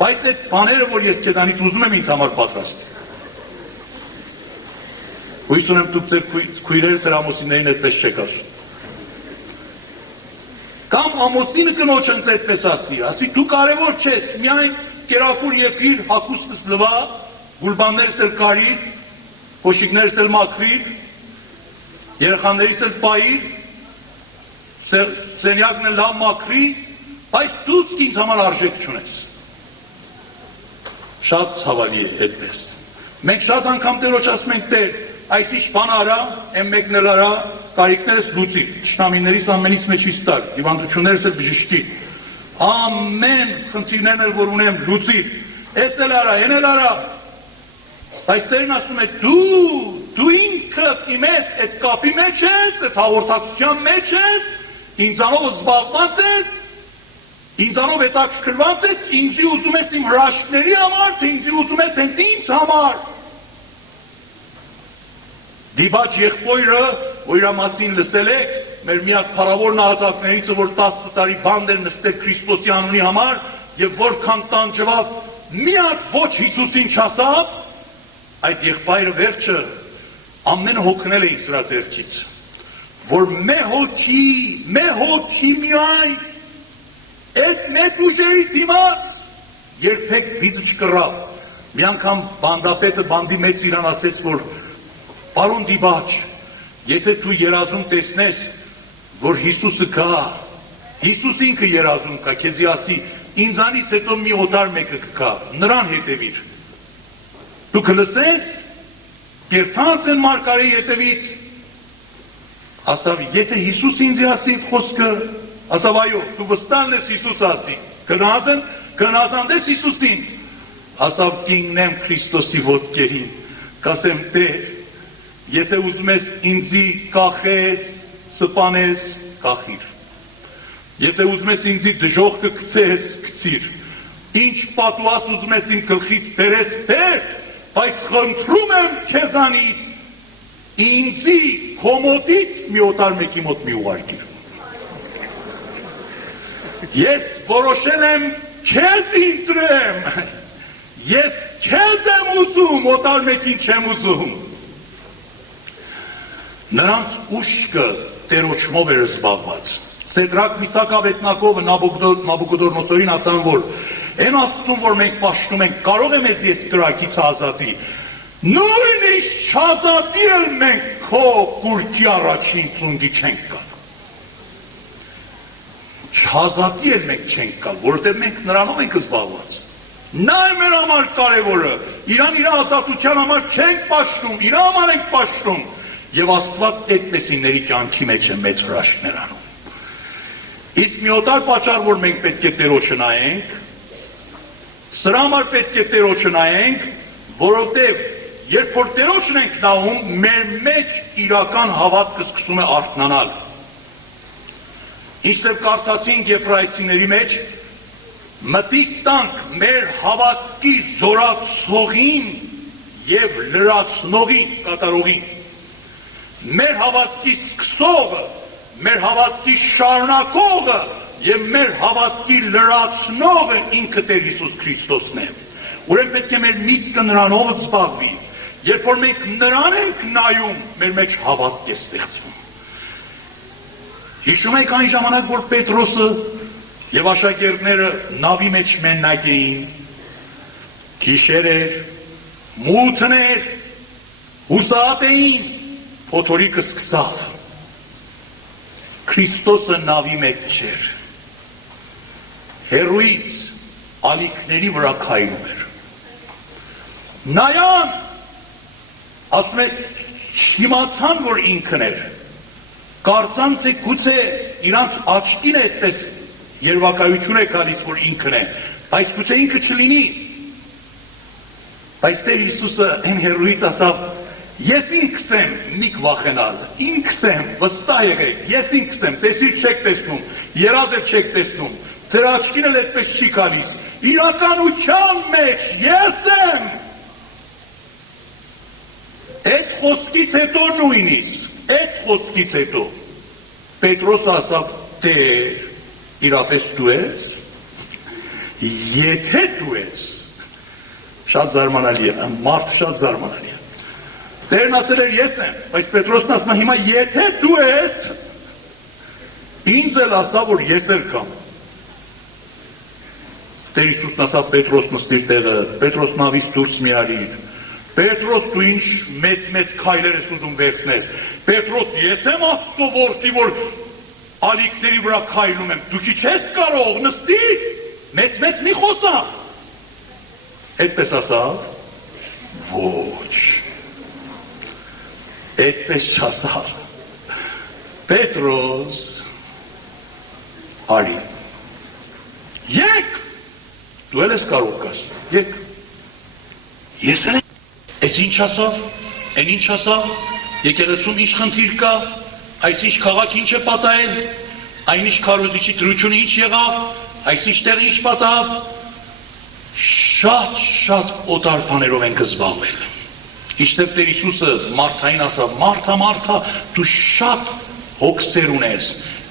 բայց այդ բաները, որ ես քեզանից ուզում եմ ինձ համար պատրաստ, հույս ունեմ դուք ձեր քույրերը ձեր ամուսիններին այդպես չեք ասում, կամ ամուսինը կնոջն այդպես ասի, դու կարևոր չես, միայն կերակուր եպիր, հագուստս լվա, գուլբաններս էլ կարիր, փոշիկներս էլ մաքրիր, երեխաներից էլ պայիր, սենյակն էլ լավ մաքրի, բայց դու ինձ համար արժեք չունես։ Շատ ցավալի է այդպես։ Մենք շատ անգամ Տերոջ ասում ենք Տեր, այսինչ բան արա, այն մեկն էլ արա, կարիքներս լուծի, թշնամիներից ամենից մեջից տար, հիվանդություններս էլ բժշկի, ամեն խնդիրներն էլ որ ունեմ լուծի, այս էլ արա, այն էլ արա, բայց Տերն ասում է դու ինքդ իմ այդ կապի մեջ ես, այդ հաղորդակցության մեջ ես, ինձանով զբաղված ես, ինձանով հետաքրքրված ես, ինձի ուզում ես իմ հրաշքների համար, թե ինձի ուզում ես հենց ինձ համար։ Դիբաջ եղբայրը, որ իր մասին լսել եք, մեր միակ փառավոր նահատակներից, որ 10 տարի բանտ էր նստել Քրիստոսի անունի համար, եւ որքան տանջվավ, մի հատ ոչ Հիսուսին չասավ, այդ եղբայրը վերջը ամենը հոգնել էին սրա ձեռքից, որ մեհոթի միայն այդ մեծ ուժերի դիմաց երբեք վիճ չկռավ, մի անգամ բանդապետը բանդի մեջ իրան ասեց, որ պարոն Դիբաջ, եթե դու երազում տեսնես, որ Հիսուսը կա, Հիսուս ինքը երազում կա, քեզի ասի, ինձանից հետո մի օտար մեկը կգա, նրան հետևիր, դու կլսես, Երթանց են Մարգարեի հետևից, ասավ, եթե Հիսուս ինձ ասի այդ խոսքը, ասավ, այո, դու վստահ ես Հիսուս ասի, գնազանդես Հիսուսին, ասավ, կինգնեմ Քրիստոսի ոտքերին, կասեմ, Տեր, եթե ուզում ես ինձի կախես, սպանես, կախիր, եթե ուզում ես ինձի դժողքը գցես, գցիր, ինչ պատուաս ուզում ես իմ գլխից բերես, բեր, բայց խնդրում եմ քեզանից, ինձի քո մոտից մի օտար մեկի մոտ մի ուղարկիր։ Ես որոշել եմ քեզ ընտրեմ։ Ես քեզ եմ ուզում, օտար մեկին չեմ ուզում։ Նրանց ուշքը տերոջմով էր զբաղված։ Սեդրակ, Միսակ, Աբեդնագովը Նաբուկոդոնոսորին ասան, որ այն Աստծուն, որ մենք պաշտում ենք, կարող է մեզ ես կրակից ազատի։ Նույնիսկ չազատի էլ մենք քո կուրքի առաջին ծունգի չենք գալ։ Չազատի էլ մենք չենք գալ, որովհետև մենք նրանով ենք զբաղված։ Նա է մեր համար կարևորը։ Իրան իր ազատության համար չենք պաշտում, իր համար ենք պաշտում։ Եվ Աստված այդպեսիների կյանքի մեջ է մեծ հրաշքներ անում։ Իսկ մի օտար պատճառ, որ մենք պետք է Տերոջը նայենք, սրա համար պետք է Տերոջը նայենք, որովհետև երբ որ Տերոջն ենք նայում, մեր մեջ իրական հավատքը սկսում է արթնանալ։ Ինչպես կարդացինք Եբրայեցիների մեջ, մտիկ տանք մեր հավատքի զորացողին եւ լրացնողին, կատարողին։ Մեր հավատքի սկսողը, մեր հավատքի շարունակողը եւ մեր հավատքի լրացնողը ինքը Տեր Հիսուս Քրիստոսն է։ Ուրեմն պետք է մեր միտքը նրանով զբաղվի։ Երբ որ մենք նրան ենք նայում, մեր մեջ հավատք է ստեղծվում։ Հիշում եք այն ժամանակ, որ Պետրոսը եւ աշակերտները նավի մեջ մենակ էին, գիշեր էր, մութն էր, հուսատ էին, փոթորիկը սկսավ։ Քրիստոսը նավի մեջ չէր։ Հեռուից ալիքների վրա քայլում էր։ Նայան, ասում է, չիմացան, որ ինքն էր։ Կարծան, թե գուցե իրանց աչքին է այդպես երևակայություն է գալիս, որ ինքն է, բայց գուցե ինքը չլինի։ Բայց Տեր Հիսուսը այն հեռուից ասավ, ես ինքս եմ, միք վախենալ, ինքս եմ, վստահ եղեք, ես ինքս եմ, տեսիր չեք տեսնում, երազ էլ չեք տեսնում, ձեր աչքին էլ այդպես չի գալիս, իրականության մեջ ես եմ։ Այդ խոսքից հետո նույնիսկ, այդ խոսքից հետո Պետրոսը ասավ, Տեր, իրապես դու ես, եթե դու ես, շատ զարմանալի է, մարդ շատ զարմանալի է։ Տերն ասել էր ես եմ, բայց Պետրոսն ասում է հիմա եթե դու ես, ինձ էլ ասա, որ ես էլ կամ։ Տեր Հիսուսն ասավ Պետրոս նստիր տեղը, Պետրոս նավից դուրս մի արիր, Պետրոս դու ինչ մեծ քայլեր ես ուզում վերցնել, Պետրոս ես եմ Աստծո որդի, որ ալիքների վրա քայլում եմ, դու քիչ ես կարող, նստիր, մեծ մի խոսա։ Այդպես ասավ, ոչ, այդպես չասավ, Պետրոս, արի, եկ, դու էլ ես կարող կաս, եկ, ես էլ եմ, ես ինչ ասավ, են ինչ ասավ, եկեղեցում ինչ խնդիր կա, այս ինչ քաղաք ինչ է պատահել, այն ինչ քարոզիչի դրությունը ինչ եղավ, այս ինչ տեղ ինչ պատահավ, շատ օտար բաներով ենք զբաղվել։ Իստև Տեր Հիսուսը Մարթային ասավ, Մարթա, դու շատ հոգսեր ունես,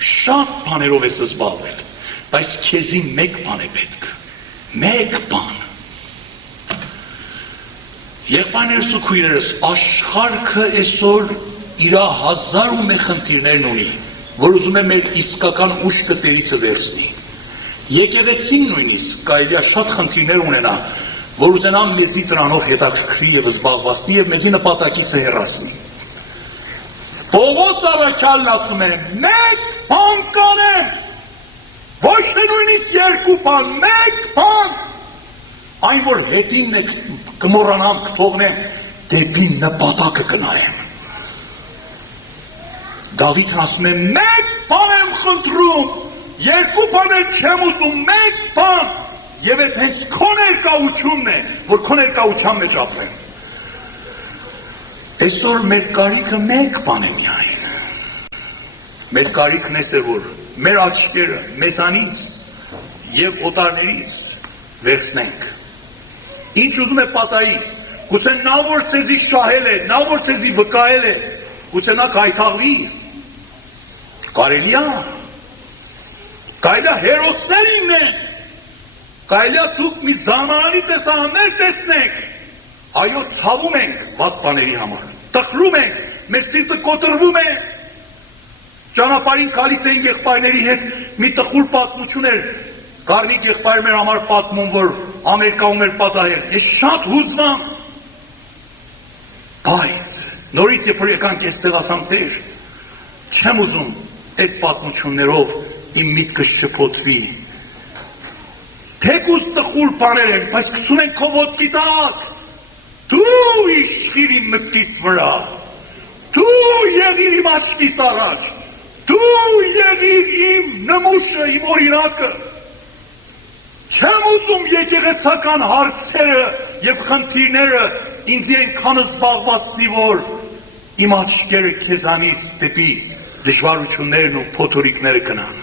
շատ բաներով ես զբաղվել, բայց քեզի մեկ բան է պետք, մեկ բան։ Եղբայրներս ու քույրերս, աշխարհը այսօր իր 1001 խնդիրներն ունի, որ ուզում է մեր իսկական ուշքը Տերիցը վերցնի։ Եկեղեցին նույնիսկ կարելի է շատ խնդիրներ ունենա, որ ուզենա մեզի դրանով հետաքրքրի եւ զբաղվածնի եւ մեզի նպատակից է հեռացնի։ Պողոս առաքյալն ասում է, մեկ բան կանեմ, ոչ թե նույնիսկ երկու բան, մեկ բան, այն որ հետին կմոռանամ, կթողնեմ, դեպի նպատակը կնայեմ։ Դավիթն ասում է, մեկ բան եմ խնդրում, երկու բան էլ չեմ ուզում, մեկ բան, եւ այդ հենց քո ներկայությունն է, որ քո ներկայության մեջ ապրեմ։ Այսօր մեր կարիքը մեկ բան է միայն։ Մեր կարիքն է, որ մեր աչքերը մեզանից եւ օտարներից վերցնենք։ Ինչ ուզում է պատահի, գուցե նա որ ցեզի շահել է, նա որ ցեզի վկայել է, գուցե նա կայթաղվի։ Կարելի է։ Կայլա հերոսներին են, կայլա դուք մի զանարանի տեսարաններ տեսնեք, այո ցավում ենք վատ բաների համար, տխրում ենք, մեր սիրտը կոտրվում է, ճանապարհին գալիս են եղբայրների հետ մի տխուր պատմություն էր, Կարմիր եղբայրը մեր համար պատմում, որ Ամերիկայում էր պատահել, ես շատ հուզվում, բայց նորից երբ եկանք այստեղ ասամ Տեր, չեմ ուզում այդ պատմություններով իմ միտքս շփոթվի, թեկուզ տխուր բաներ են, բայց գցում են քո ոտքի տակ, դու իշխիր իմ մտքիս վրա, դու եղիր իմ աչքիս առաջ, դու եղիր իմ նմուշը, իմ օրինակը, չեմ ուզում եկեղեցական հարցերը և խնդիրները ինձ այնքան զբաղվածնի, որ իմ աչքերը քեզանից դեպի դժվարություններն ու փոթորիկները գնան։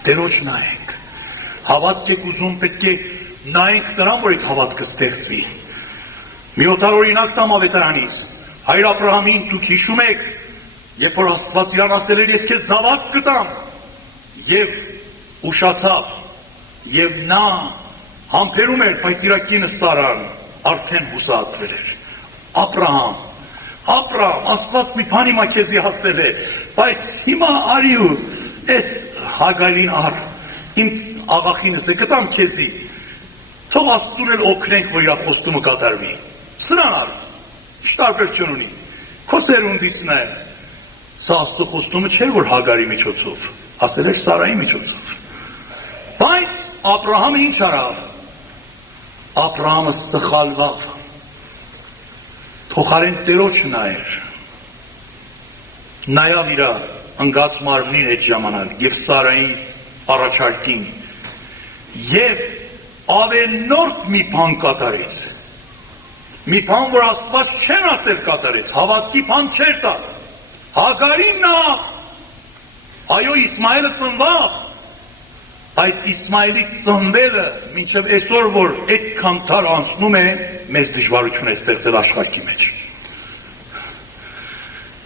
Տերոջ նայենք, հավատք եք ուզում, պետք է նայենք նրան, որ այդ հավատքը ստեղծվի։ Մի օտար օրինակ տամ ավետարանից, հայր Աբրահամին դուք հիշում եք, երբ որ Աստված իրան ասել էր, ես քեզ զավակ կտամ, և ուշացավ, և նա համբերում էր, բայց իր կինը Սարան արդեն հուսահատվել էր։ Աբրահամ, Աստված մի բան հիմա քեզի ասել է, բայց հիմա արի ու այս Հագարին առ, իմ աղախինս է կտամ քեզի, թող Աստծուն էլ օգնենք, որ իր խոստումը կատարվի։ Սրան առ, շտարբերություն ունի, քո սերունդից նա է։ Սա Աստծո խոստումը չէր, որ Հագարի միջոցով, ասել էր Սարայի միջոցով։ Բայց Աբրահամը ինչ արավ։ Աբրահամը սխալվավ, փոխարեն Տերոջը նայեր, նայավ իր ընկած մարմնին այդ ժամանակ և Սարային առաջարկին և ավելնորդ մի բան կատարեց, մի բան, որ Աստված չեն ասել կատարեց, հավատքի բան չէր տալ, Հագարին նա, այո Իսմայելը ծնվավ, այդ Իսմայելի ծնվելը մինչև այսօր, որ այդքան դար անցնում է, մեծ դժվարություն է ստեղծել աշխարհի մեջ։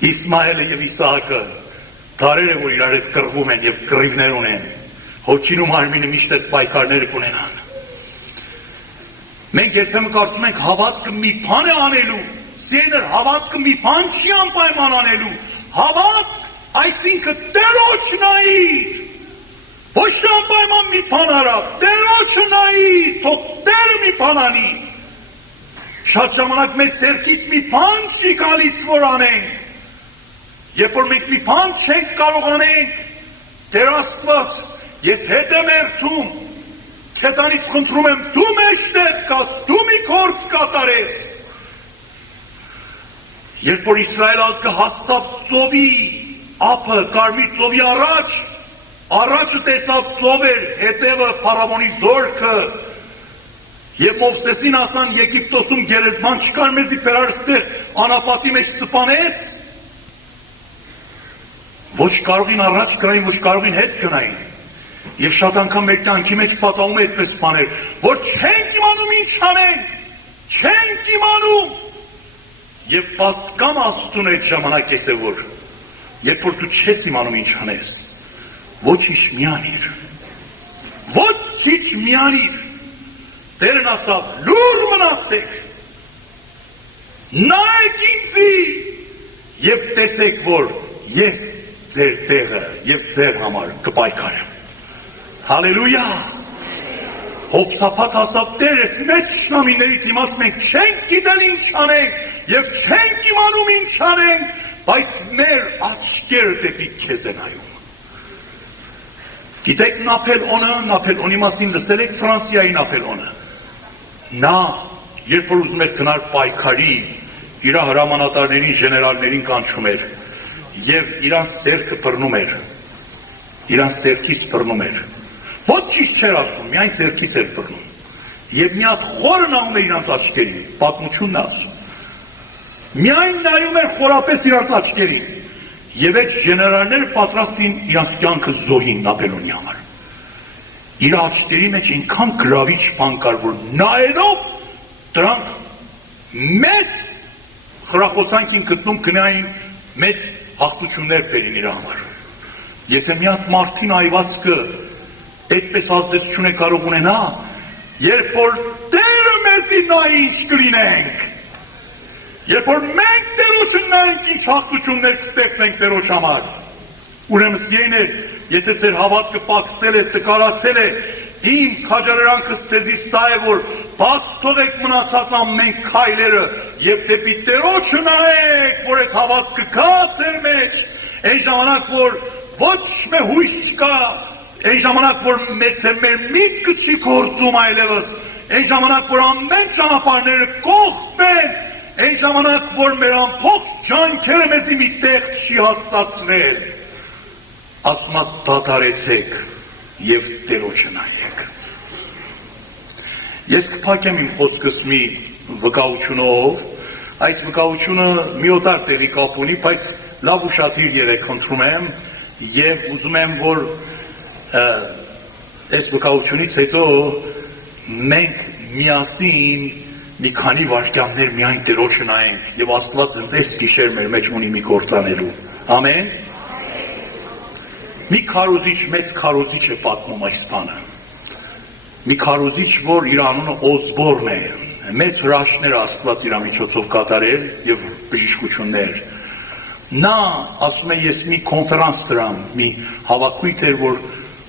Իսմայելը և Իսահակը դարերը, որ իրար հետ կռվում են և կռիվներ ունեն, հոգին ու մարմինը միշտ այդ պայքարները կունենան։ Մենք երբեմն կարծում ենք հավատքը մի բան է անելու, սիրելիներ, հավատքը մի բան չի անպայման անելու, հավատք, այսինքն Տերոջ նայիր, ոչ թե անպայման մի բան արավ, Տերոջը նայիր, թող Տերը մի բան անի։ Շատ ժամանակ մեր ձեռքից մի բան չի գալիս, որ անենք, երբ որ մենք մի բան չենք կարող անենք, Տեր Աստված, ես հետ եմ երթում, քեզանից խնդրում եմ, դու մեջտեղ կաց, դու մի գործ կատարես։ Երբ որ Իսրայել ազգը հասավ ծովի ափը, Կարմիր ծովի առաջը տեսավ ծով էր, հետևը Փարավոնի զորքը, և Մովսեսին ասան Եգիպտոսում գերեզման չկար, մեզի պերարստեղ անապատի մեջ սպանես, ոչ կարողին առաջ գնային, ոչ կարողին հետ գնային, և շատ անգամ մեր կյանքի մեջ պատահում է այդպես բաներ, որ չենք իմանում ինչ անենք, չենք իմանում, և պատկամ Աստծուն այդ ժամանակ ես է որ, երբ որ դու չես իմանում ինչ անես, ոչինչ մի անիր, ոչինչ մի անիր, Տերն ասավ, լուր մնացեք, նայեք ինձի և տեսեք, որ ես ձեր տեղը և ձեր համար կպայքարեմ։ Հալելույա, Հովսափատ ասավ, Տեր, ես մեծ շնամիների դիմաց մենք չենք գիտել ինչ անենք և չենք իմանում ինչ անենք, բայց մեր աչքերը դեպի քեզ են նայում։ Գիտեք Նապոլեոնի մասին լսել եք Ֆրանսիայի Նապոլեոնը։ Նա, երբ որ ուզում էր գնալ պայքարի, իր հրամանատարներին, ժեներալներին կանչում էր և իրան սերքը բռնում էր, իրան սերքից բռնում էր։ Ոչինչ չէր ասում, միայն ձեռքից էր բռնում։ Եվ մի հատ խորը նայում էր իրանց աչքերին, պատմությունն ասում։ Միայն նայում էր խորապես իրանց աչքերին։ Եվ այդ ժեներալները պատրաստ էին իրանց կյանքը զոհին Նապոլեոնի համար։ Իր աչքերի մեջ այնքան գրավիչ բան կար, որ նայելով դրանք մեծ խրախոսանք են գտնում գնային մեծ հաղթություններ բերին իր համար։ Եթե մի հատ մարդին այվածքը այդպես ազդեցություն է կարող ունենա, երբ որ Տերը մեզի նայի ինչ կլինենք, երբ որ մենք Տերոջը նայենք ինչ հաղթություններ կստեղծենք Տերոջ համար, ուրեմն սիրելիներ, եթե ձեր հավատքը պակսել է, տկարացել է, իմ քաջալերանքս ձեզի սա է, որ բաց թողեք մնացած ամեն քայլերը եւ դեպի Տերոջը նայեք, որ այդ հավատքը կա ձեր մեջ, այն ժամանակ որ ոչ մի հույս չկա, այն ժամանակ որ մեր միտքը չի գործում այլևս, այն ժամանակ որ ամեն ճանապարհները կողպեն, այն ժամանակ որ մեր ամբողջ ջանքերը մեզի մի տեղ չի հաստատցնել, ասում է դադարեցեք եւ Տերոջը նայեք։ Ես կփակեմ իմ խոսքս մի վկայությունով, այս վկայությունը մի օտար տեղի կապ ունի, բայց լավ ուշադիր եղեք խնդրում եմ եւ ուզում եմ որ այս վկայությունից հետո մենք միասին մի քանի վայրկյաններ միայն Տերոջը նայենք եւ Աստված ընդ այս գիշեր մեր մեջ ունի մի գործանելու։ Ամեն։ Մի քարոզիչ, մեծ քարոզիչ է պատմում այս բանը։ Մի քարոզիչ, որ իր անունը Օզբորն է, մեծ հրաշքներ Աստված իր միջոցով կատարել եւ բժշկություններ։ Նա ասում է ես մի կոնֆերանս դրամ, մի հավաքույթ էր, որ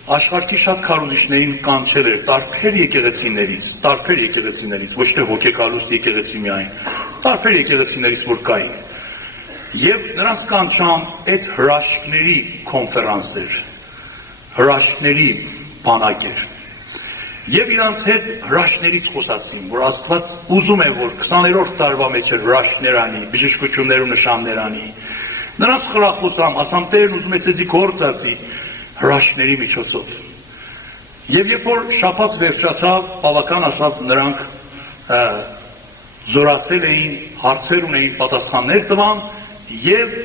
աշխարհի շատ քարոզիչներին կանչել էր տարբեր եկեղեցիներից, ոչ թե հոգեկալուստ եկեղեցի միայն, տարբեր եկեղեցիներից որ կային։ Եվ նրանց կանչան այդ հրաշքների կոնֆերանս էր, հրաշքների բանակ էր։ Եվ իրանց հետ հրաշքներից խոսացին, որ Աստված ուզում է, որ 20-րդ տարվա մեջ հրաշքներ անի, բժշկություններ ու նշաններ անի։ Նրանց խրախուսամ, ասամ Տերն ուզում է ցեզի գործածի հրաշքների միջոցով։ Եվ երբ որ շաբաթ վերջացավ, բավական ասած նրանք զորացել էին, հարցեր ունեին, պատասխաններ տվան եւ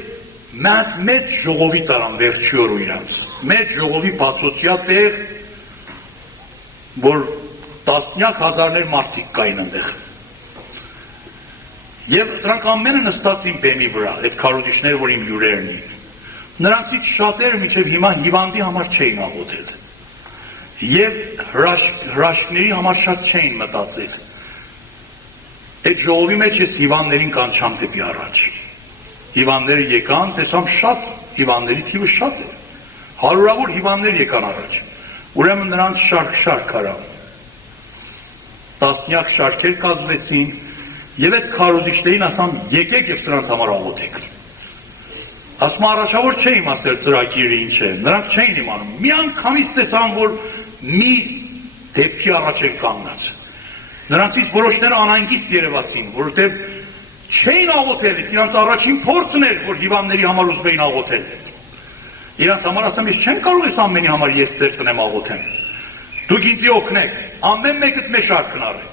մեծ ժողովի տարան վերջի օրը իրանց։ Մեծ ժողովի բացօթյա տեղ, որ տասնյակ հազարներ մարդիկ կային այնտեղ։ Եվ դրանք ամենը նստած իմ բեմի վրա, այդ քարոզիչները, որ իմ հյուրերն էին։ Նրանցից շատերը մինչև հիմա հիվանդի համար չէին աղոթել։ Եվ հրաշքների համար շատ չէին մտածել։ Այդ ժողովի մեջ ես հիվանդներին կանչամ դեպի առաջ։ Հիվանդները եկան, տեսամ շատ հիվանդների թիվը շատ է։ Հարյուրավոր հիվանդներ եկան առաջ։ Ուրեմն նրանց շարք արամ։ Տասնյակ շարքեր կազմվեցին եւ այդ քարոզիչներին ասամ եկեք եւ նրանց համար աղոթեք։ Ասում առաջավոր չէ իմացել ծրագիրը ինչ է, նրանք չէին իմանում։ Մի անգամից տեսան, որ մի դեպքի առաջ են կանգնած։ Նրանցից որոշները անհանգիստ երևացին, որովհետև չէին աղոթել, իրանց առաջին փորձն էր, որ հիվանդների համար ուզում էին աղոթել։ Իրանց համար ասեմ, ես չեմ կարող ես ամենի համար ես ձեր տնեմ աղոթեմ։ Դուք ինձ օգնեք, ամեն մեկդ մեր շարքն առեք։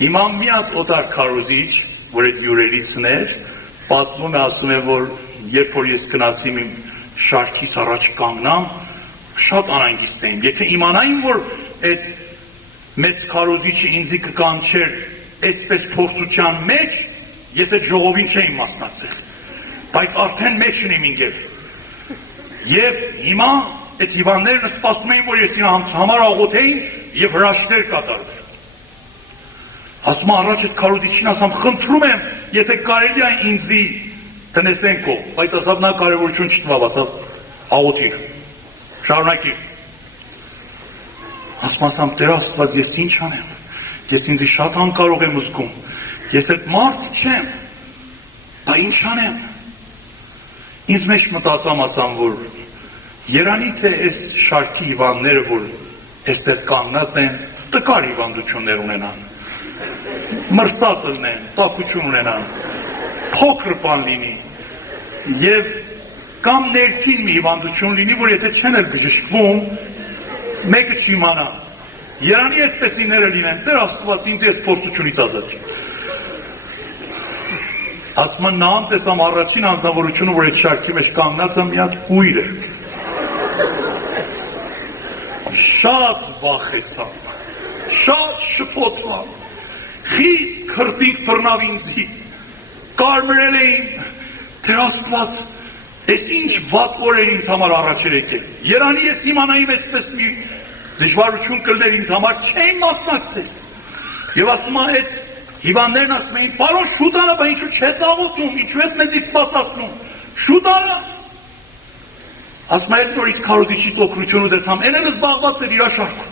Հիմա մի հատ օտար քարոզիչ, որ այդ հյուրերիցն էր, պատմում է, ասում է, որ երբ որ ես գնացի իմ շարքից առաջ կանգնամ, շատ անհանգիստ եմ։ Եթե իմանային, որ այդ մեծ քարոզիչը ինձ կկանչեր այսպես փորձության մեջ, ես այդ ժողովին չէի մասնակցել, բայց արդեն մեջն եմ ինգել։ Եվ հիմա այդ հիվանդներն սպասում էին, որ ես իրանց համար աղոթեին եւ հրաշքներ կատարվեր։ Ասում առաջ այդ քարոզիչին ասամ, խնդրում եմ, եթե կարելի է ինձի տնեսեն քո, բայց ասավ նա կարևորություն չտվավ, ասավ աղոթիր, շարունակիր։ Ասում Տեր Աստված, ես ինչ անեմ, ես ինձ շատ անկարող եմ զգում, ես այդ մարդ չեմ, բա ինչ անեմ։ Ինձ մեջ մտածամ, ասամ, որ երանի թե այս շարքի հիվանդները, որ այստեղ կանգնած են, տկար հիվանդություններ ունենան, մրսած լինեն, տաքություն ունենան, փոքր բան լինի, եւ կամ ներքին մի հիվանդություն լինի, որ եթե չեն էլ բժշկվում, մեկը չիմանա։ Երանի այդպեսիները լինեն, Տեր Աստված ինձ այս փորձությունից ազատի։ Ասում նա տեսամ առաջին անձնավորությունը, որ այդ շարքի մեջ կանգնած է, մի հատ կույր է։ Շատ վախեցամ, շատ շփոթվամ, խիստ քրտինք բռնավ ինձի, կարմրել էին, Տեր Աստված, Ես ինչ վատ օրեր ինձ համար առաջ էր եկել։ Երանի ես իմանայիմ այսպես մի դժվարություն կլներ ինձ համար չէին մասնակցել։ Եվ ասում է այդ հիվանդներն ասում էին, պարոն շուտանա, բա ինչու չես աղոթում, ինչու ես մեզ սպասացնում, շուտանա։ Ասում է այդ նորից քարոզիչի օգնություն ուզեցամ, են էլ զբաղված էր իր աշարքում։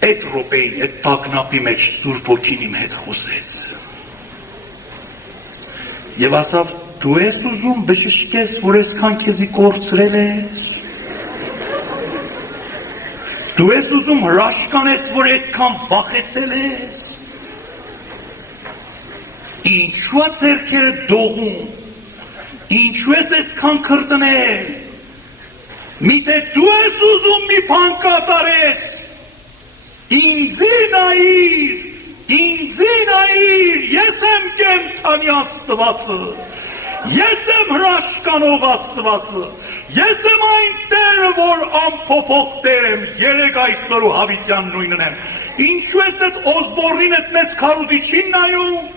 Այդ րոպեին, այդ տագնապի մեջ Սուրբ Հոգին իմ հետ խոսեց։ Եվ ասավ, դու ես ուզում բժշկես, որ այսքան քեզի կորցրել ես։ Դու ես ուզում հրաշկանես, որ այդքան վախեցել ես։ Ինչու է ձեռքերը դողում, ինչու ես այսքան քրտնել, միթե դու ես ուզում մի բան կատարես, ինձի նայիր, ես եմ կենդանի Աստվածը, ես եմ հրաշկանող Աստվածը, ես եմ այն Տերը, որ անփոփոխ Տեր եմ, երեք այսօր ու հավիտյան նույնն եմ։ Ինչու ես այդ Օզբորնին այդ մեծ քարոզիչին նայում,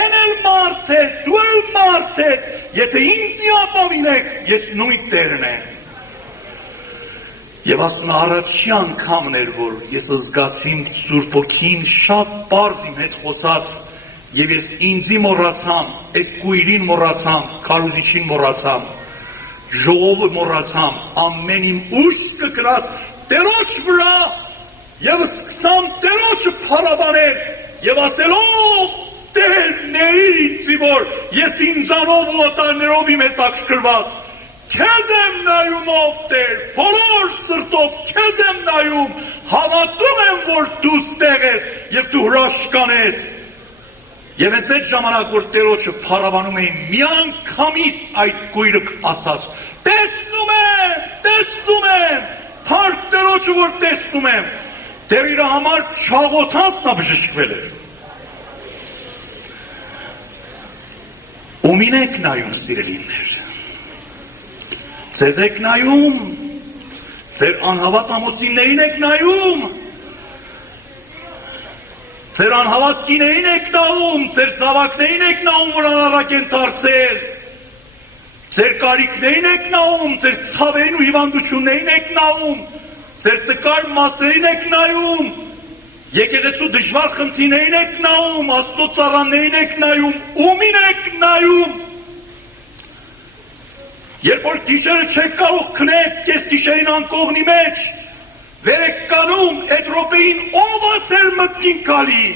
են էլ մարդ է, դու էլ մարդ է, եթե ինձ ապավինեք, ես նույն Տերն եմ։ Եվ ասում առաջի անգամն էր, որ ես զգացիմ Սուրբ Հոգին շատ պարզ իմ հետ խոսած, եւ ես ինձի մոռացամ, այդ կույրին մոռացամ, քարոզիչին մոռացամ, ժողովը մոռացամ, ամեն իմ ուշքը կրած Տերոջ վրա եւ սկսամ Տերոջը փառաբանել եւ ասելով Տեր ների ինձի որ ես ինձանով ու օտարներով իմ հետ ակրկրված քեզ եմ նայում ով Տեր, բոլոր սրտով քեզ եմ նայում, հավատում եմ որ դու ստեղ ես եւ դու հրաշքան ես։ Եվ այդ ժամանակ որ Տերոջը փառաբանում էին, միանգամից այդ գույրը ասաց. տեսնում եմ, հարկ Տերոջը որ տեսնում եմ, Տեր իր համար չաղոթած նա բժշկվել էր։ Ումին եք նայում սիրելիներ, ձեզ եք նայում, ձեր անհավատ ամուսիններին եք նայում, ձեր անհավատ կիներին եք նայում, ձեր զավակներին եք նայում, որ անառակ են դարձել, ձեր կարիքներին եք նայում, ձեր ցավերին ու հիվանդություններին եք նայում, ձեր տկար մասերին եք նայում, եկեղեցու դժվար խնդիրներին եք նայում, Աստծո ծառաներին եք նայում, ումին եք նայում։ Երբ որ գիշերը չեք կարող քնել, կես գիշերին անկողնի մեջ, վեր եք կանում, այդ րոպեին ով է ձեր մտնին գալի։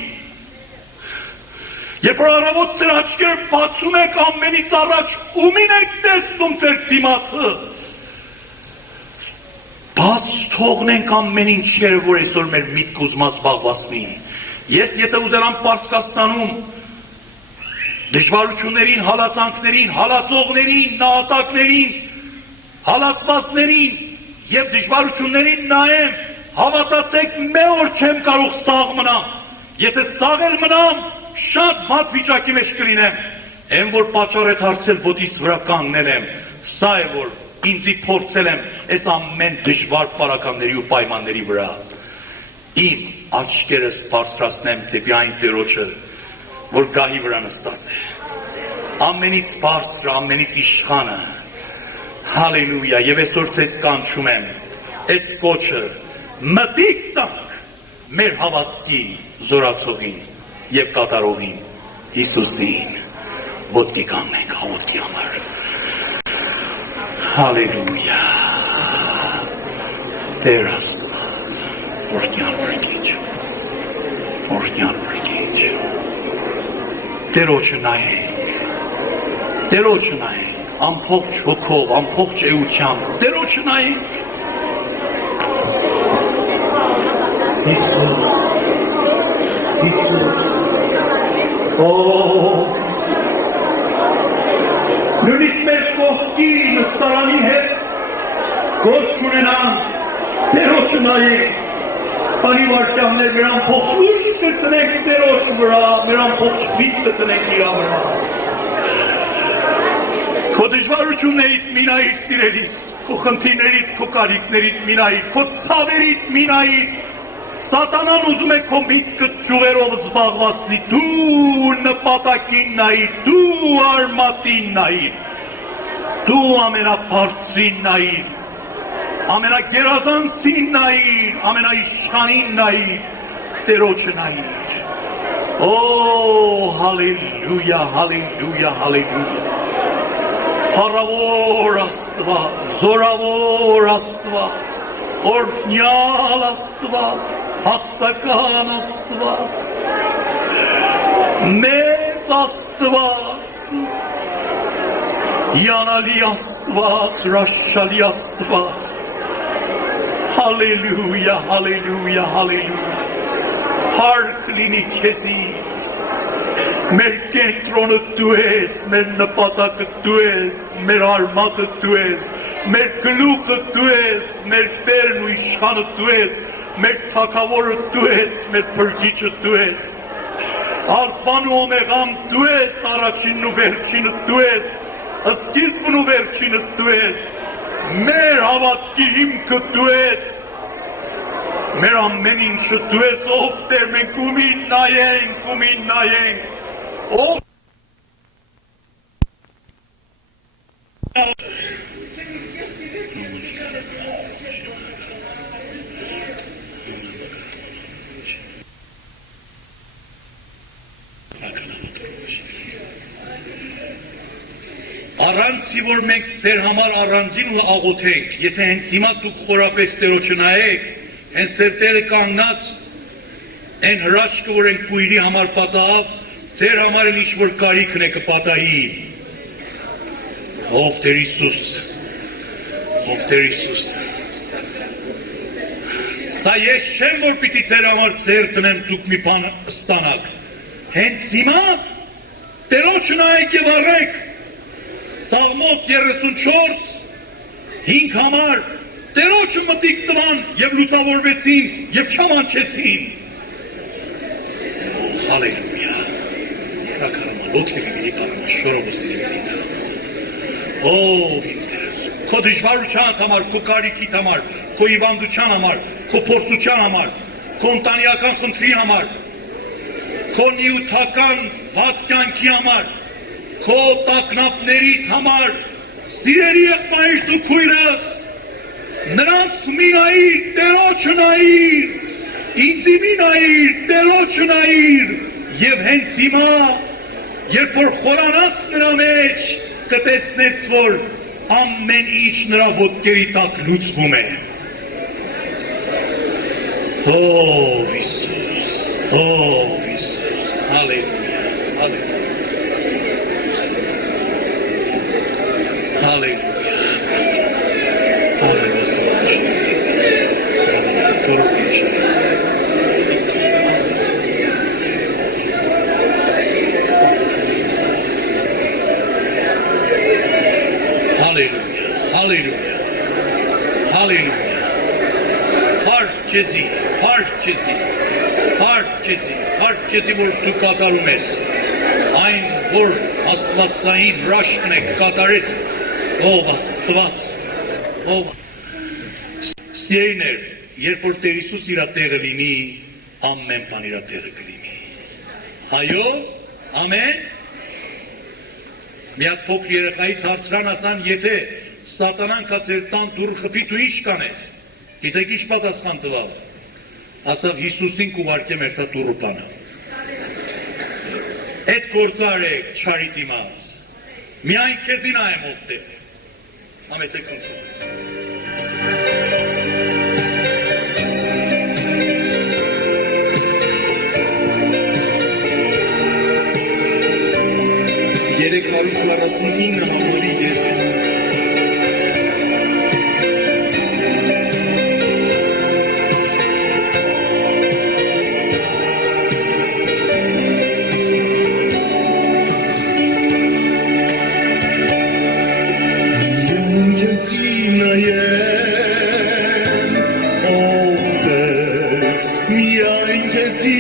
Երբ որ առավոտ ձեր աչքերը բացում եք ամենից առաջ, ումին եք տեսնում ձեր դիմացը։ Բաց թողնենք ամեն ինչերը, որ այսօր մեր միտք ուզմած զբաղվածնի։ Ես եթե ուզենամ Պարսկաստանում դժվարություններին, հալածանքներին, հալածողներին, նահատակներին, հալածվածներին եւ դժվարություններին նայեմ, հավատացեք, մի օր չեմ կարող սաղ մնամ։ Եթե սաղել մնամ, շատ վատ վիճակի մեջ կլինեմ։ Այն որ պատճառ է դարձել ոտիս վրա կանգնել եմ, սա է որ ինձի փորձել եմ այս ամեն դժվար պարականների ու պայմանների վրա։ Իմ աչքերս բարձրացնեմ դեպի այն Տերոջը, որ գահի վրա նստած է։ Ամենից բարձր, ամենից իշխանը։ Հալելույա, եւ այսօր ձեզ կանչում եմ, այս կոչը մտիկ տանք մեր հավատքի զորացողին եւ կատարողին Հիսուսին, ոտքի կանենք հավատքի համար։ Հալելույա, Տեր Աստված, օրհնյալ բրգիչ, օրհնյալ բրգիչ, Տերոջը նայենք, ամփոփ հոգով, ամփոփ էությամբ, Տերոջը նայենք։ Հիսուս, նույնիսկ մեր կողքի նստարանի հետ գործ չունենան, Տերոջը նայենք, քանի վայրկյաններ մեր ամփոփ ուժ կտնենք Տերոջ վրա, մեր ամփոփ չվիթ կտնենք իր վրա։ Քո դժվարություններից մի նայիր սիրելիս, քո խնդիրներից, քո կարիքներից մի նայիր, քո ցավերից մի նայիր, Սատանան ուզում է քո միտքը ճյուղերով զբաղվածնի, դու նպատակին նայիր, դու արմատին նայիր, Դու ամենաբարձրին նայիր, ամենագերազանցին նայիր, ամենաիշխանին նայիր, Տերոջը նայիր։ Օ, հալելույա, հալելույա, հալելույա։ Փառավոր Աստված, զորավոր Աստված, օրհնյալ Աստված, հաղթական Աստված, մեծ Աստված, հիանալի Աստված, հրաշալի Աստված, հալելույա, հալելույա, հալելույա, փառք լինի քեզի, մեր կենտրոնը դու ես, մեր նպատակը դու ես, մեր արմատը դու ես, մեր գլուխը դու ես, մեր տերն ու իշխանը դու ես, մեր թագավորը դու ես, մեր փրկիչը դու ես, ալֆան ու օմեգան դու ես, առաջինն ու վերջինը դու ես, սկիզբն ու վերջինը դու ես, մեր հավատքի հիմքը դու ես, մեր ամեն ինչը դու ես, ով Տեր, մենք ումին նայենք, ով Առանցի որ մենք ձեր համար առանձին ու աղոթենք, եթե հենց հիմա դուք խորապես Տերոջը նայեք, հենց ձեր Տերը կանգնած այն հրաշքը, որ են քույրի համար պատահավ, ձեր համար էլ ինչ-որ կարիքն է կպատահի։ Ով Տեր Հիսուս, ով Տեր Հիսուս։ Սա ես չեմ, որ պիտի ձեր համար ձեր տնեմ դուք մի բան ստանաք։ Հենց հիմա Տերոջը նայեք եւ առեք։ Սաղմոս 34, 5 համար Տերոջը մտիկ տվան և լուսավորվեցին և չամանչեցին։ Հալելույա։ Ռակարամալոք լևիմինի կարամա, շորովոսի լևիմինի տաղ։ Ով իմ Տերոջ, քո դժվարության համար, քո կարիքիդ համար, քո հիվանդության համար, քո փորձության համար, քո ընտանեկան խնդրի համար, քո նյութական վատ կյանքի համար, քո տագնապներիդ համար, սիրելի եղբայրս ու քույրս, նրանց մի նայիր, Տերոջը նայիր, ինձի մի նայիր, Տերոջը նայիր, և հենց հիմա, երբ որ խորանաց նրա մեջ, կտեսնեց, որ ամեն ինչ նրա ոտքերի տակ լուծվում է։ Ով Հիսուս, հալելույա, հալելույա, հալելույա, Հալելույա, հալելույա, հարկ քեզի, որ դու կատարում ես, այն, որ աստվածային հրաշքն է կկատարես, ով Աստված, ով Սիրելիներ, երբ որ Տեր Հիսուս իր տեղը լինի, ամեն բան իր տեղը կլինի։ Այո, ամեն։ Մի հատ փոքր երեխայից հարցրան ասան, եթե սատանան կա ձեր տան դուռը խփի, դու ինչ կանես։ Գիտեք ինչ պատասխան տվավ։ Ասավ Հիսուսին կուղարկեմ երթա դուռը տանը։ Այդ գործը արեք, չարի դիմաց։ Միայն քեզի նայեմ ով Տեր։ Համեցեք խնդրում։ Երեք 149 համարի ես Miայն քեզի